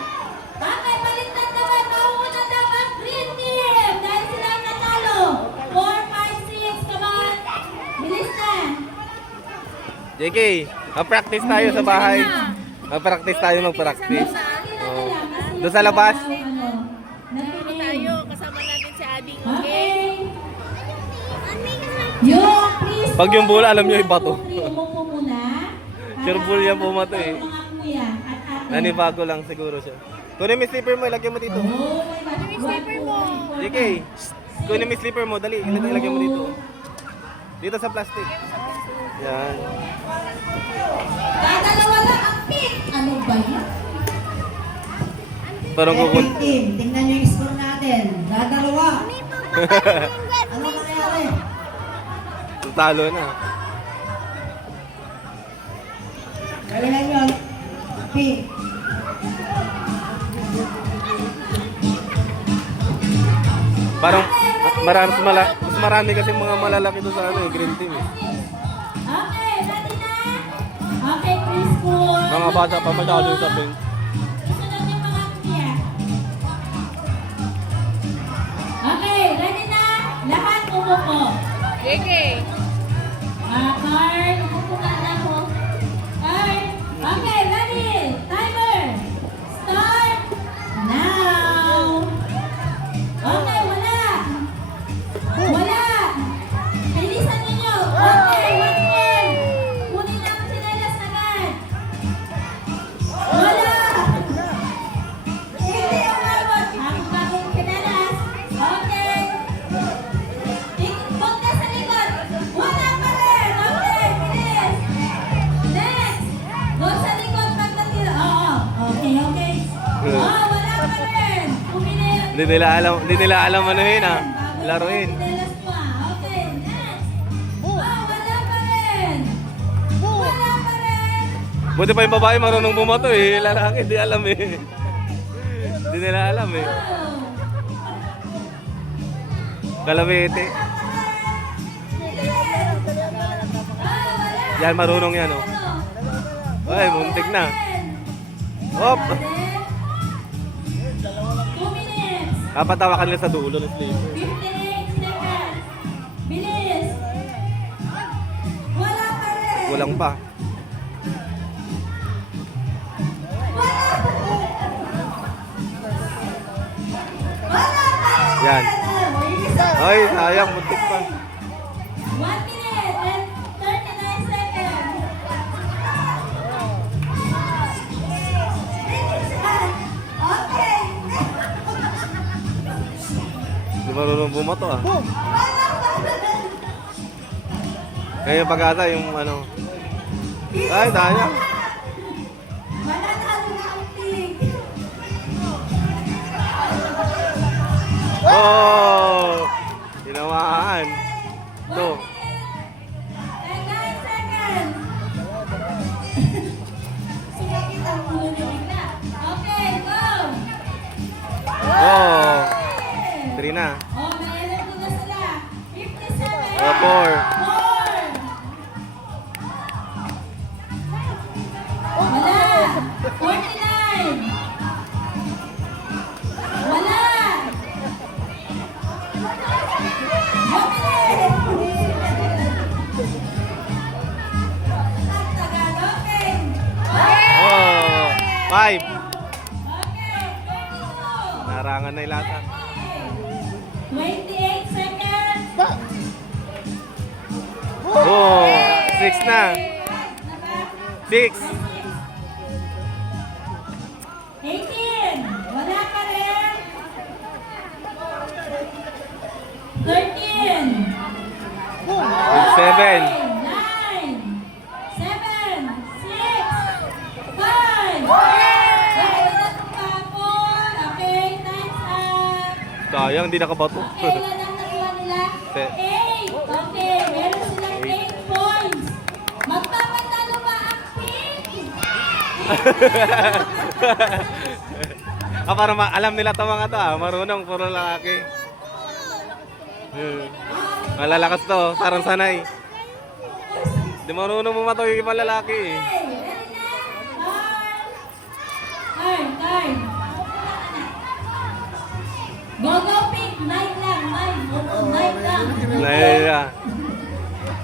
Bakit baliktad naman? Mauna daw ang green team. Dahil sila ang natalo. 4, 5, 6. Come on. Bilis na. JK, mag-practice tayo sa bahay. Mag-practice tayo, mag-practice. Oh. Doon sa labas? Dito tayo, kasama natin si Ading. Okay. Yung, please. Pag yung bola, alam nyo yung bato. Umupo muna. Sureball yan pumato eh. Mga kuya at ate. Nanibago lang siguro siya. Kunin mo yung slipper mo, ilagay mo dito. Oh my God. Slipper mo. JK, kunin mo yung slipper mo, dali. Ilagay mo dito. Dito sa plastic. Yan. Dadalawa lang ang pink. Ano ba yan? Parang kukun... Epic team, tingnan nyo yung score natin. Dadalawa. Ano nangyari? Talo na. Galingan nyo. Pink. Parang mas marami kasi mga malalaki doon sa ano, eh, green team eh. Okay, ready na? Okay, preschool. Mga bata pa masyado sa pink. Susunod yung mga kuya. Okay, ready na? Lahat umupo. JK. Carl, umupo ka na po. Carl, okay, ready? Timer. Start now. Okay, wala. Wala. Bilisan ninyo. Okay, one more. Kunin lang ang sinelas agad. Wala. Hindi umabot. Ang bagong sinelas. Okay. Ikot ka sa likod. Wala pa rin. Okay, bilis. Next. Doon sa likod pagkatira. Oo. Okay, okay. Oh, wala pa rin. Pumilit. Hindi nila alam ano yun ah. Laruin. Sinelas pa. Okay, next. Oh, wala pa rin. Wala pa rin. Buti pa yung babae marunong bumato eh. Lalaki, di alam eh. Hindi nila alam eh. Oh. Kalawete. Yan, marunong yan oh. Ay, muntik na. Hop! 2 minutes. Kapatawakan nila sa dulo ng slipper. 58 seconds. Bilis. Wala pa rin. Kulang pa. Wala pa rin. Yan. Ay, sayang, muntik pa. 1 minute and 39 seconds. Okay. Hindi marunong bumato ah. Kaya yung pag-asa, yung ano. Ay, sayang. Mananalo na ang pink. Oh! Tinamaan. 1 To. minute and 9 seconds. Sumakit ang ulo niyo bigla. Okay, go. Oh! 3 na. Oh, may energy na sila. 57. Oh, 4. 4. Wala. 49. Wala. 1 minute. Ang tagal. Okay. Oh! 5. Okay, 32. Narangan na yung lata. 28 seconds. Oh! 6 na. 6. 18. Wala pa rin. 13. 7. 9. 7. 6. 5. Okay, natapon. Okay, time's up. Sayang, hindi nakabato. Okay, ilan ang nakuha nila? 8. Okay, meron silang 8 points. Magpapatalo ba ang pink? Para alam nila ito mga to ah. Marunong, puro lalaki. Malalakas to, parang sanay. Di marunong bumato yung ibang lalaki eh. Okay, ready na? Time. Go, go, pink. 9 lang, 9. 9 lang. Nahihira.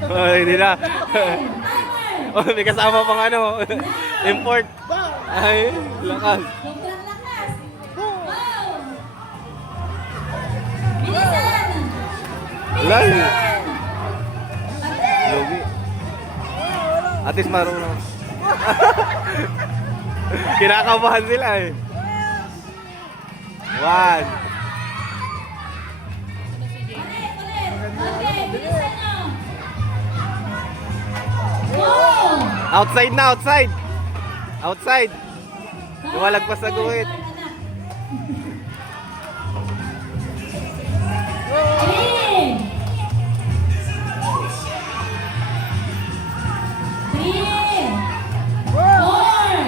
Oh, hindi na. Timer. Oh, may kasama pang ano. Import. Ay, lakas. Sobrang lakas. Wow. Bilisan. Wala eh. Bilisan. Okay. Lugi. At least marunong. Kinakabahan sila eh. 1. Ulit, ulit. Okay, bilisan nyo. Go! Outside na, outside. Outside. Lumalagpas sa guhit. Three. Four.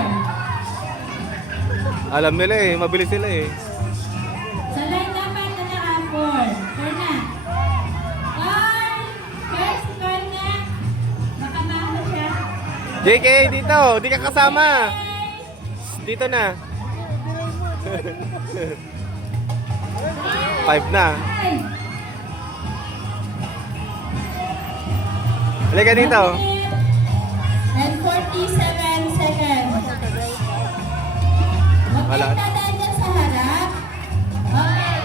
Alam nila eh, mabilis sila eh. Sa line dapat na four. Four na. Carl. First, Carl na. Baka maano siya. JK, dito, di ka kasama. Dito na. 5 na. Five. Halika dito. And 47 seconds. Wala. Huwag kang dadaan dyan sa harap. Okay.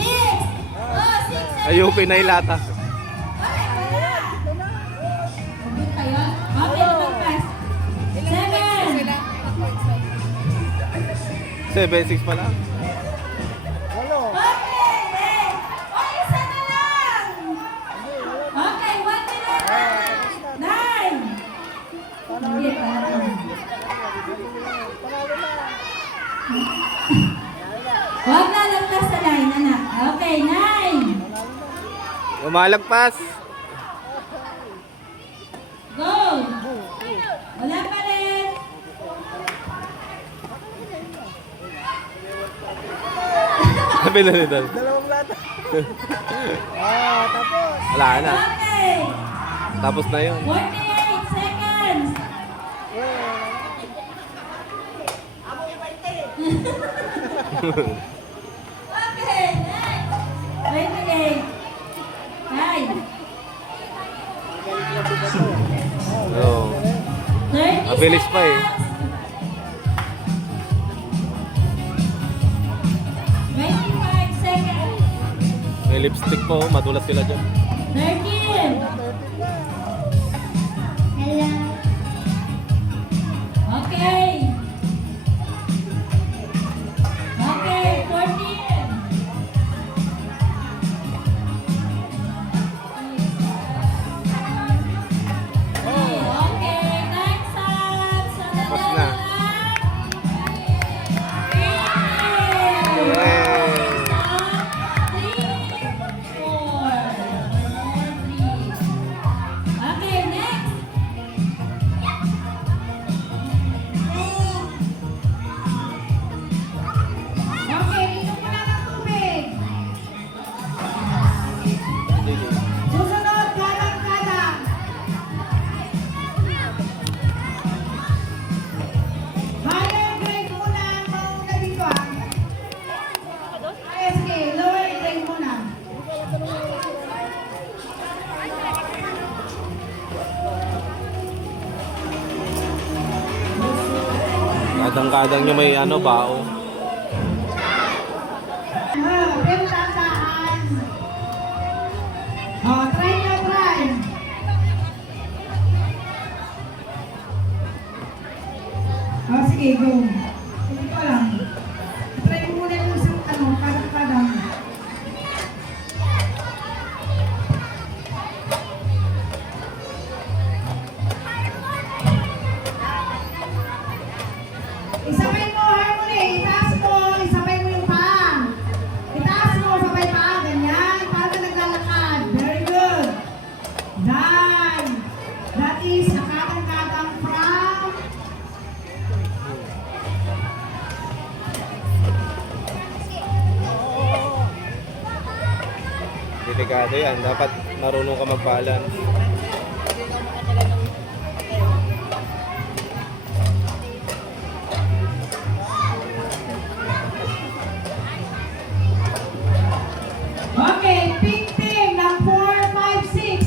6. Oh, 6. Ay, yung pinailata. Okay, wala. Huwag kayo. Okay, pagpas. 7. 7-6 pala. Okay. Oh, isa na lang. Okay, 1 minute. 9. Hindi, parang. Huwag na lagpas sa line, anak. Okay, 9. Lumalagpas. Go! Wala pa rin. Sabi na nito. Wala na. Okay. Tapos na yun. 48 seconds. Okay, next. 28. 9. Oo. 30 Mabilis pa eh. seconds. 25 seconds. May lipstick po, madulas sila dyan. 13. Hello. Okay. Okay, 14. Okay, time's up. So, Tapos na. Okay, next. Okay, inom mo na ng tubig. Susunod, kadang-kadang. Higher grade muna ang mauna dito ah. Ay, sige, lower grade muna. Kadang-kadang nyo may ano, bao. Pero tandaan. Try na, try. Sige, go. Sige pa lang. Try mo muna yung isang kadang-kadang. Isabay mo, harmony. Itaas mo, isabay mo yung paa. Itaas mo, sabay paa. Ganyan, para ka naglalakad. Very good. Done. That is a kadang-kadang from Delikado yan. Dapat marunong ka mag-balance. Okay, pink team ng 4, 5, 6.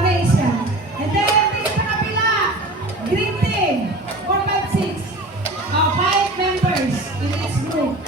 Raise yan. And then, tingin sa kapila. Green team, 4, 5, 6. 5 members in each group.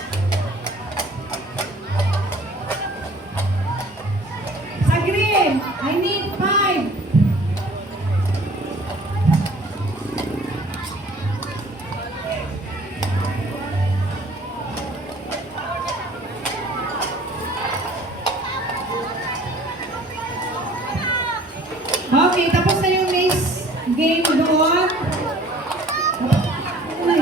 Okay, tapos na yung maze game doon. Ay.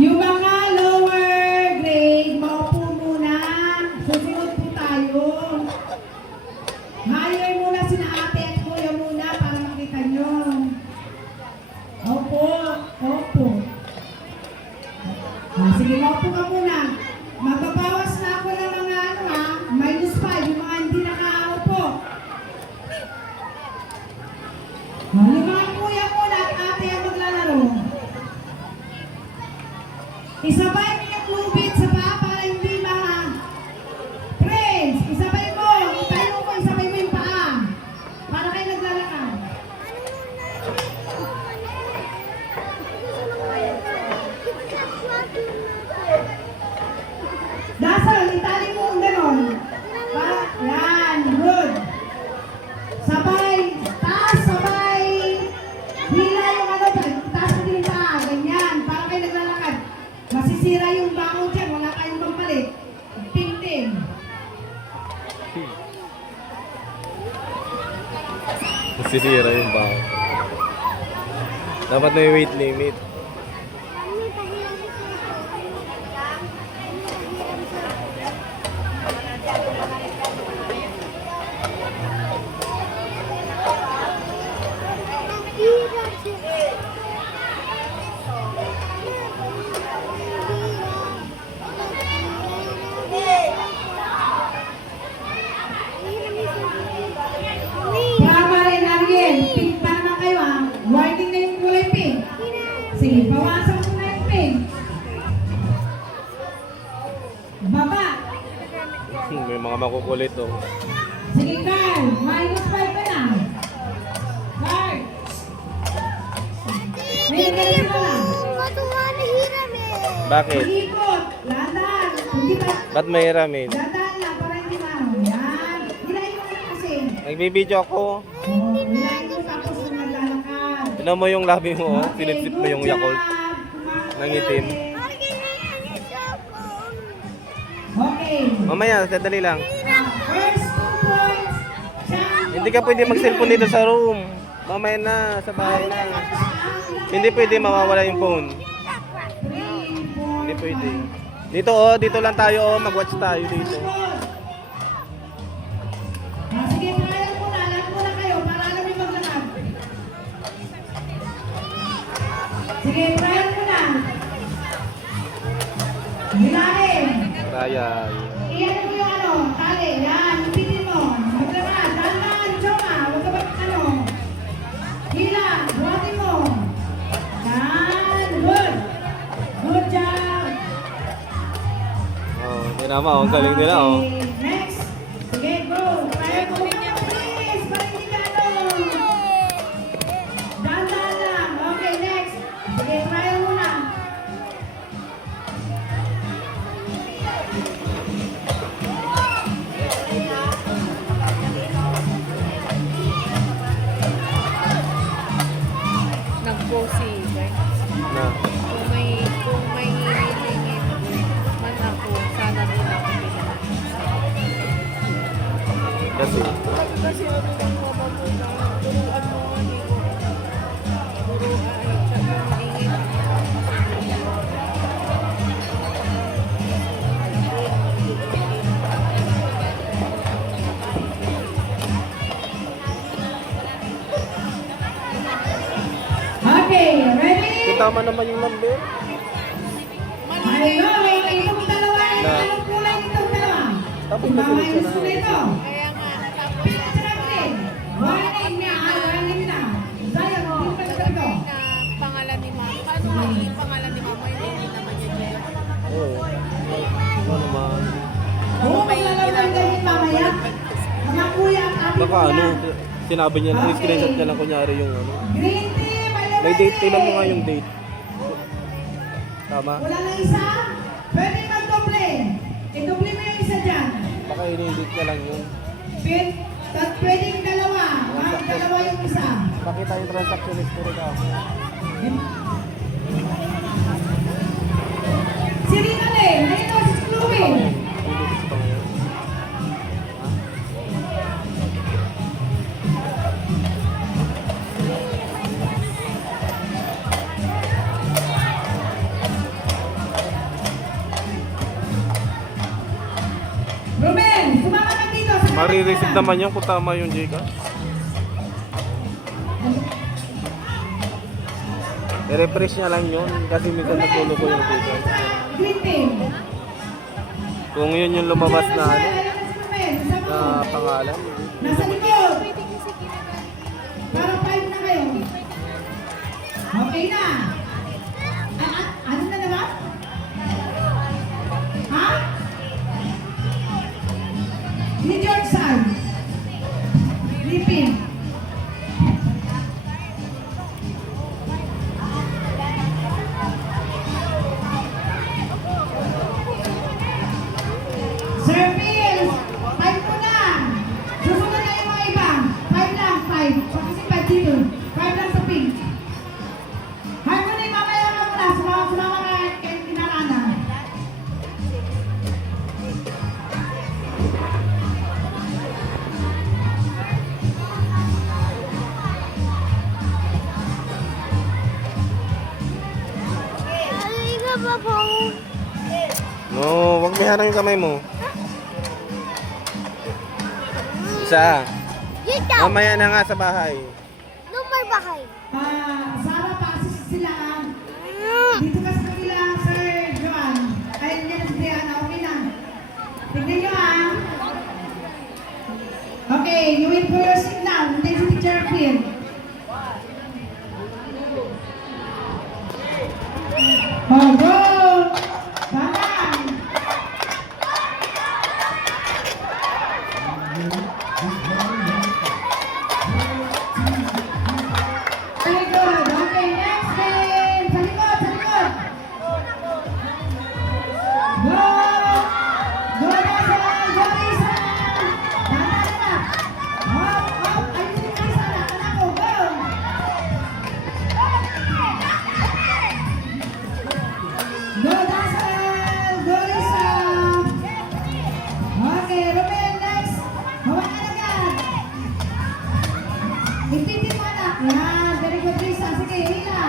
Yung mga lower grade, maupo muna. Susunod po tayo. Hire muna sina ate at kuya muna para makita nyo. Opo, opo. Sige, maupo ka muna. Magbabawas na ako ng mga -5, yung mga hindi nakaupo. Yung mga kuya muna at ate ang maglalaro. Isabay mo yung lubid sa paa para hindi friends, isabay mo. Itayo mo, isabay mo yung paa. Para kayo naglalakad. Dasal, itali mo ang ganon. Yan, good. Sabay, taas, sabay. Hila yung taas mo din yung paa. Ganyan, para kayo naglalakad. Masisira yung bango dyan, wala kayong pampalit. Ting-ting. Masisira yung baho. Dapat may weight limit. Tama rin, Ariel. Pink pa naman kayo Warning na yung kulay pink. Sige, bawasan mo na yung pink. Baba. May mga makukulit oh. Sige, Carl. -5 ka na. Carl. May nagkaroon ka na. Bakit? Ikot. Lahat. Hindi ba? Ba't may ramen? Dadaan lang para hindi yan. Hilahin mo lang kasi. Nagbibideo ako. Hilahin mo tapos naglalakad. Tignan mo yung labi mo oh. Okay, Sinitsip mo yung good Yakult. job. Kumain. Nangitim. Okay. Mamaya, sadali lang. First 2 points. Champion. Hindi ka pwede mag-cellphone dito sa room. Mamaya na, sa bahay na. Hindi pwede mawawala yung phone. 3 points. Hindi pwede. Dito oh, dito lang tayo oh. Mag-watch tayo dito. Sige, trial muna. Alam muna kayo para alam yung maglakad. Sige, trial muna. Hilahin. Trial. Iyan mo yung tali. Yan, ipitin mo. Maglakad. Dahan, Choma. Huwag ka ba, hila. Buhatin mo. Yan, good. Good job. Oh, tinama oh. Ang galing nila oh. Okay, next. Sige, go. Trial mo muna, please. Para hindi ka dahan-dahan lang. Okay, next. Sige, trial muna. Nag-post si Bert. Na. Kung may hilingin man ako, sana din ako bilang. Kasi. Kasi ano lang mababoy na, turuan mo, hindi ko. Turuan, ay, tsaka yung hilingin. Okay, ready? Tama naman yung number. Ayun, itong dalawa, anong kulay nitong dalawa? Tapos Yung nasunod mga siya gusto na. nito. Kaya nga, Pink at saka green. Warning na, warning na. Sayang, hindi pa ito. na pangalan ni Mama. Paano magiging pangalan ni Mama? Hindi naman niya dyan. Oo. Ano naman. Oo, maglalaro ng ganyan mamaya. Mga kuya at ate Baka kuya. ano, sinabi niya lang, screenshot niya lang kunyari yung ano. Green team, are you May date, ready? tingnan mo nga yung date. Tama? Wala na isa? Pwede magdoble. I-double mo yung isa dyan. Baka inedit ka lang yun. Pwedeng dalawa. Dalawa yung isa. Pakita yung transaction history ka. Si Rinale, ayun o, si Chloe. Inedit pa ngayon. Ruben, sumama ka dito. Marireceive naman yan kung tama yung Gcash. I-refresh niya lang yun kasi minsan nagtulo ko yung Gcash. Green team. Kung yun yung lumabas na ano, Ayun na si Ruben. Sama na mo. pangalan. Nasa likod. Para 5 na kayo. Okay na. Ano na naman? Ha? Ni George San. Lipin. Sir Phil, 5 mo na. Susunod na yung mga iba. 5 lang, 5. Kasi 5 dito. 5 lang sa pink. Harmony, mamaya ka muna. Sumama ka kay Tinarana. Halika pa po. No, wag may harang yung kamay mo. Isa. Dito. Mamaya na nga sa bahay. Number ba kayo? Sarah, pa-assist sila. Dito ka sa kabila, Sir Joan. Ay, hindi na si Brianna. Okay na. Tignan nyo Okay, you wait for your seat now. Hindi si Teacher Phil. Go! Dahan! Very good. Okay, next game. Sa likod, sa likod. Go! Go, Russell! Go, Risa! Dahan na. Hop, hop. Ayun si Risa na. Anak ko, go! Go, Russell! Go, Risa! Okay, Ruben, next. Hawakan agad. Ipitin mo anak. Yan, very good, Risa. Sige, hila.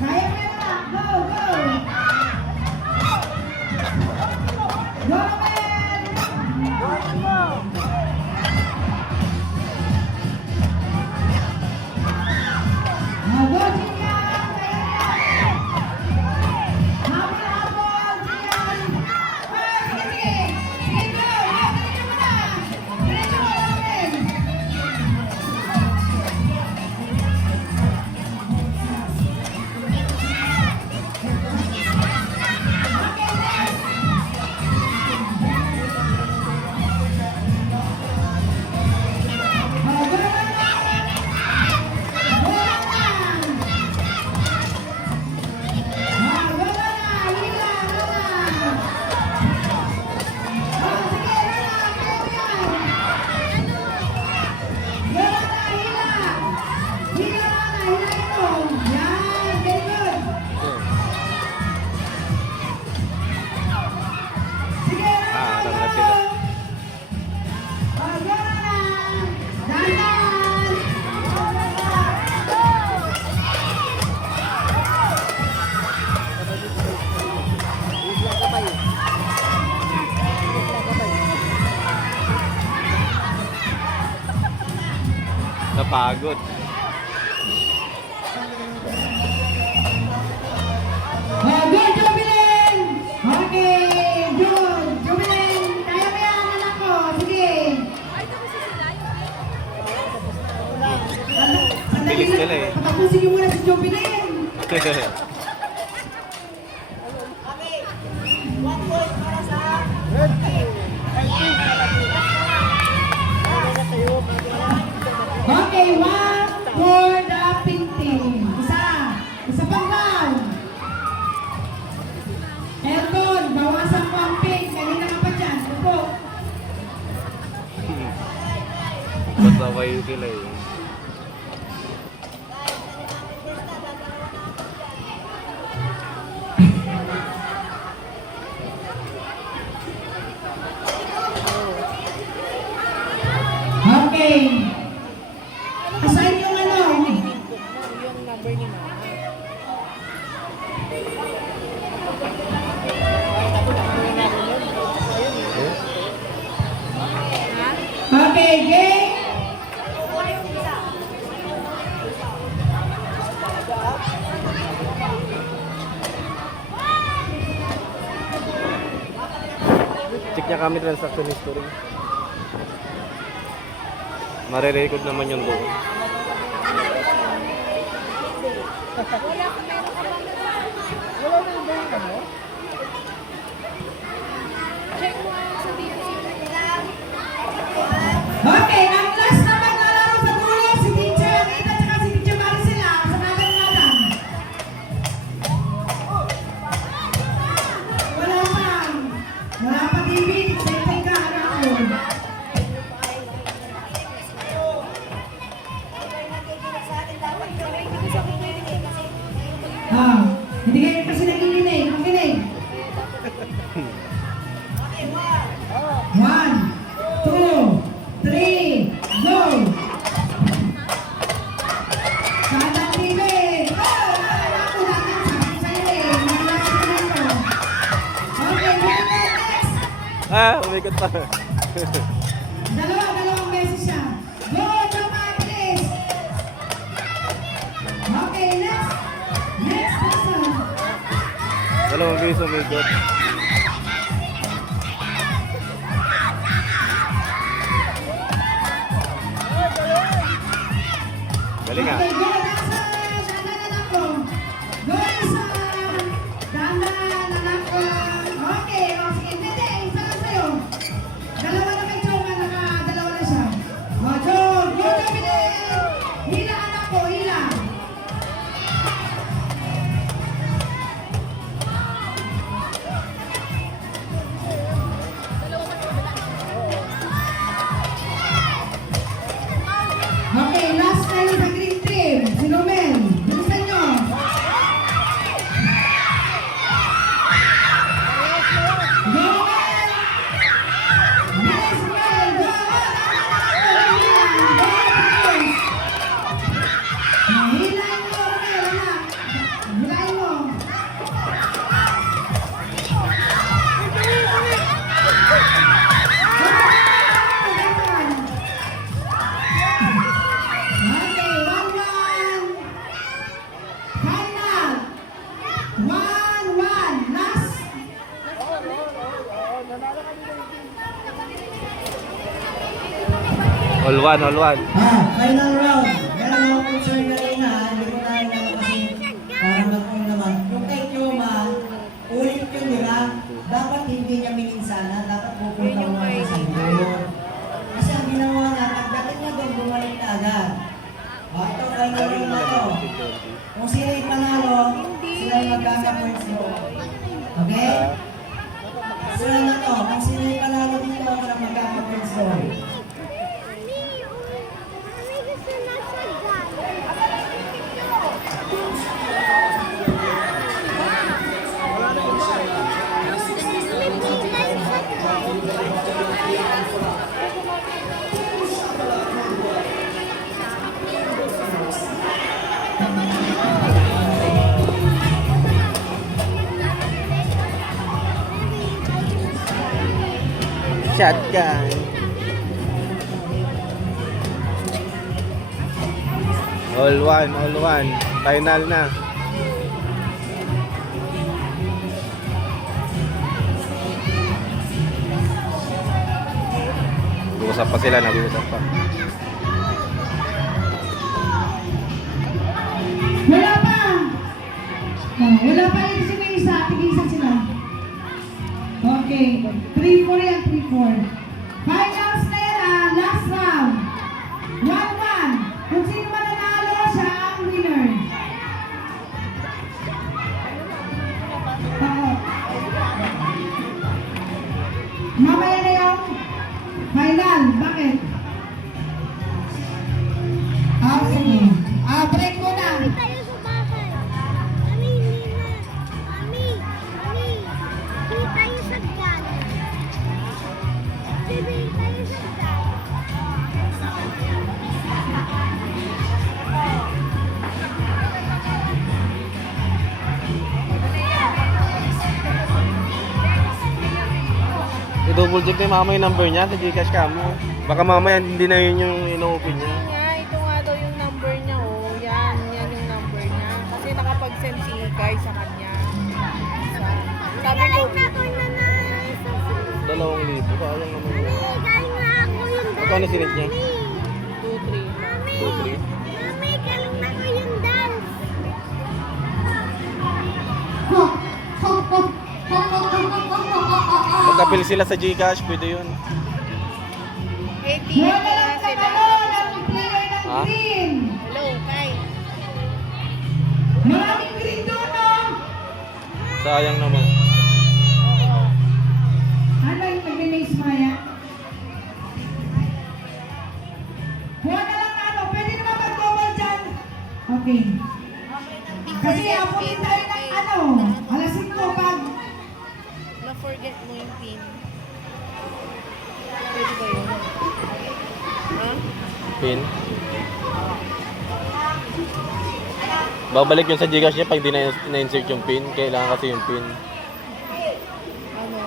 Kaya mo yan anak. Go, go. Go, Ruben. Go, Gian. Kaya yan. Habol, habol, Gian. Sige, sige. Sige, go. Go, diretso mo na. Diretso mo, Ruben. Harang na sila. Napagod. Good, Jubilin! Okay, good. Jubilin, kaya mo yan, anak ko. Sige. Bilis sila eh. Patapusin niyo muna si Jubilin. Okay. 1 point para sa red team. Okay, 1 for the pink team. Isa pang round. Elton, bawasan mo ang pink. malayo sila eh. Okay. Asan yung ano? Yung number ni Mama. Okay, game. Check niya kami transaction history. Mare-record naman yun doon. Okay, ang last na maglalaro sa dulo, si Teacher Anita at si Teacher Maricela. Sa natin. Wala pa. Wala pa, TV. Siyempre ka, anak ko. Hindi kayo kasi nakikinig. Makinig. 1, 2, 3, go! Sada TV! Go! Ako natin, sabi sa'yo eh. Nalasa ko nito. Okay, next! Umikot pa. Dalawang beses siya. Go, Tomatis! Okay, next! Next person. Dalawang beses umikot. Galing ah. Okay, go, dandan ako. Go, isa. Dandan ako. Okay, o sige, hindi, isa lang sa'yo. Dalawa na kay Joe, dalawa na siya. O, Joe, go, Dominic! Hila, anak ko, hila. Okay, last time sa green team. Sino men? Bilisan nyo. Go, men! Bilis, men! Go! Hilahin mo, men, anak. Hilahin mo. Okay, 1-1. Final. 1-1. Last. All one, all one. Final round. Meron ako concern kanina, hindi ko na kasi para mag-on naman. Yung kay Kyoma, ulit yun nila. Dapat hindi niya mininsanan, dapat pupunta mo sa sandon. Kasi ang ginawa niya, pagdating niya doon, bumalik na agad. Ito, final round na to. Kung sila yung panalo, sila yung magkaka-points doon. Okay? Sila na to. Kung sila yung panalo dito, sila magkaka-points doon. Shotgun. All one, all one. Final na. Nag-uusap pa sila, nag-uusap pa. Wala pa. Oh, wala pa yung isa. Tig-isa sila. Okay. 3-4 yan, 3-4. Finals na yan, last round. 1-1. Kung sino mananalo, siya ang winner. Oo. Mamaya na yung final. Bakit? double check ni mama yung number niya sa Gcash ka mo. Baka mamaya hindi na yun yung ino-open niya. Yun nga, ito nga daw yung number niya, oh. Yan yung number niya. Kasi nakapag-send si Ikay sa kanya. Sabi ko, 2,000. Sayang naman yun. Magkano sinit niya? 2-3. 2,300. Magkapil sila sa Gcash, pwede yun. ATM Wala na lang sila. naman ang player ng Ha? green. Hello, Kay. Maraming green doon, no? Sayang naman. Ano yung mag-release Maya? Huwag na lang ano, pwede naman mag-double dyan. Okay. Kasi abutin tayo ng ano, alas 5 pag Na-forget mo yung pin. Pwede ba yun? Ha? Pin. Babalik yun sa Gcash niya pag di na-insert yung pin. Kailangan kasi yung pin. Ano?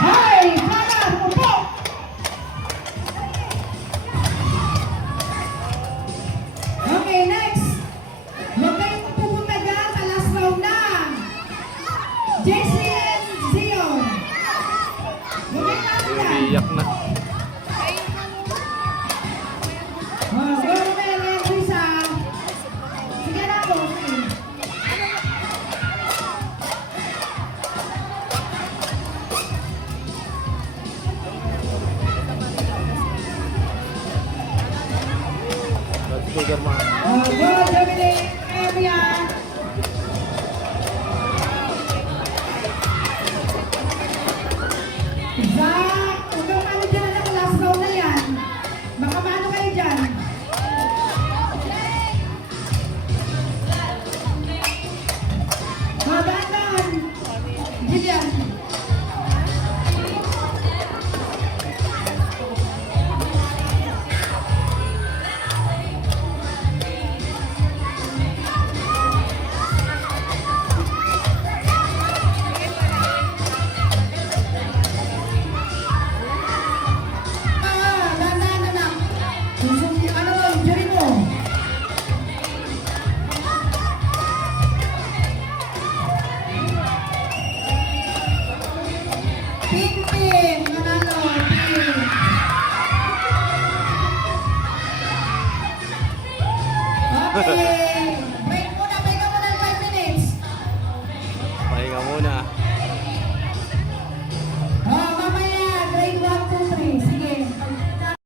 Hi! Brother! Upo! Okay, next. Huwag kayong pupunta dyan sa last round na. Jessie and Zion. Huwag kayong natin dyan. Iyak na. Oh, Gormel and Risa. Sige na po. Sige. Let's go, Garma. Oh, go, Dominic. Area. Zach, huwag kang ano dyan na last round na yan. Baka maano kayo dyan. Oh, dahan-dahan. Gillian. Dahan-dahan anak. Ano mo, diri mo. Pin, manalo, pin. Okay, break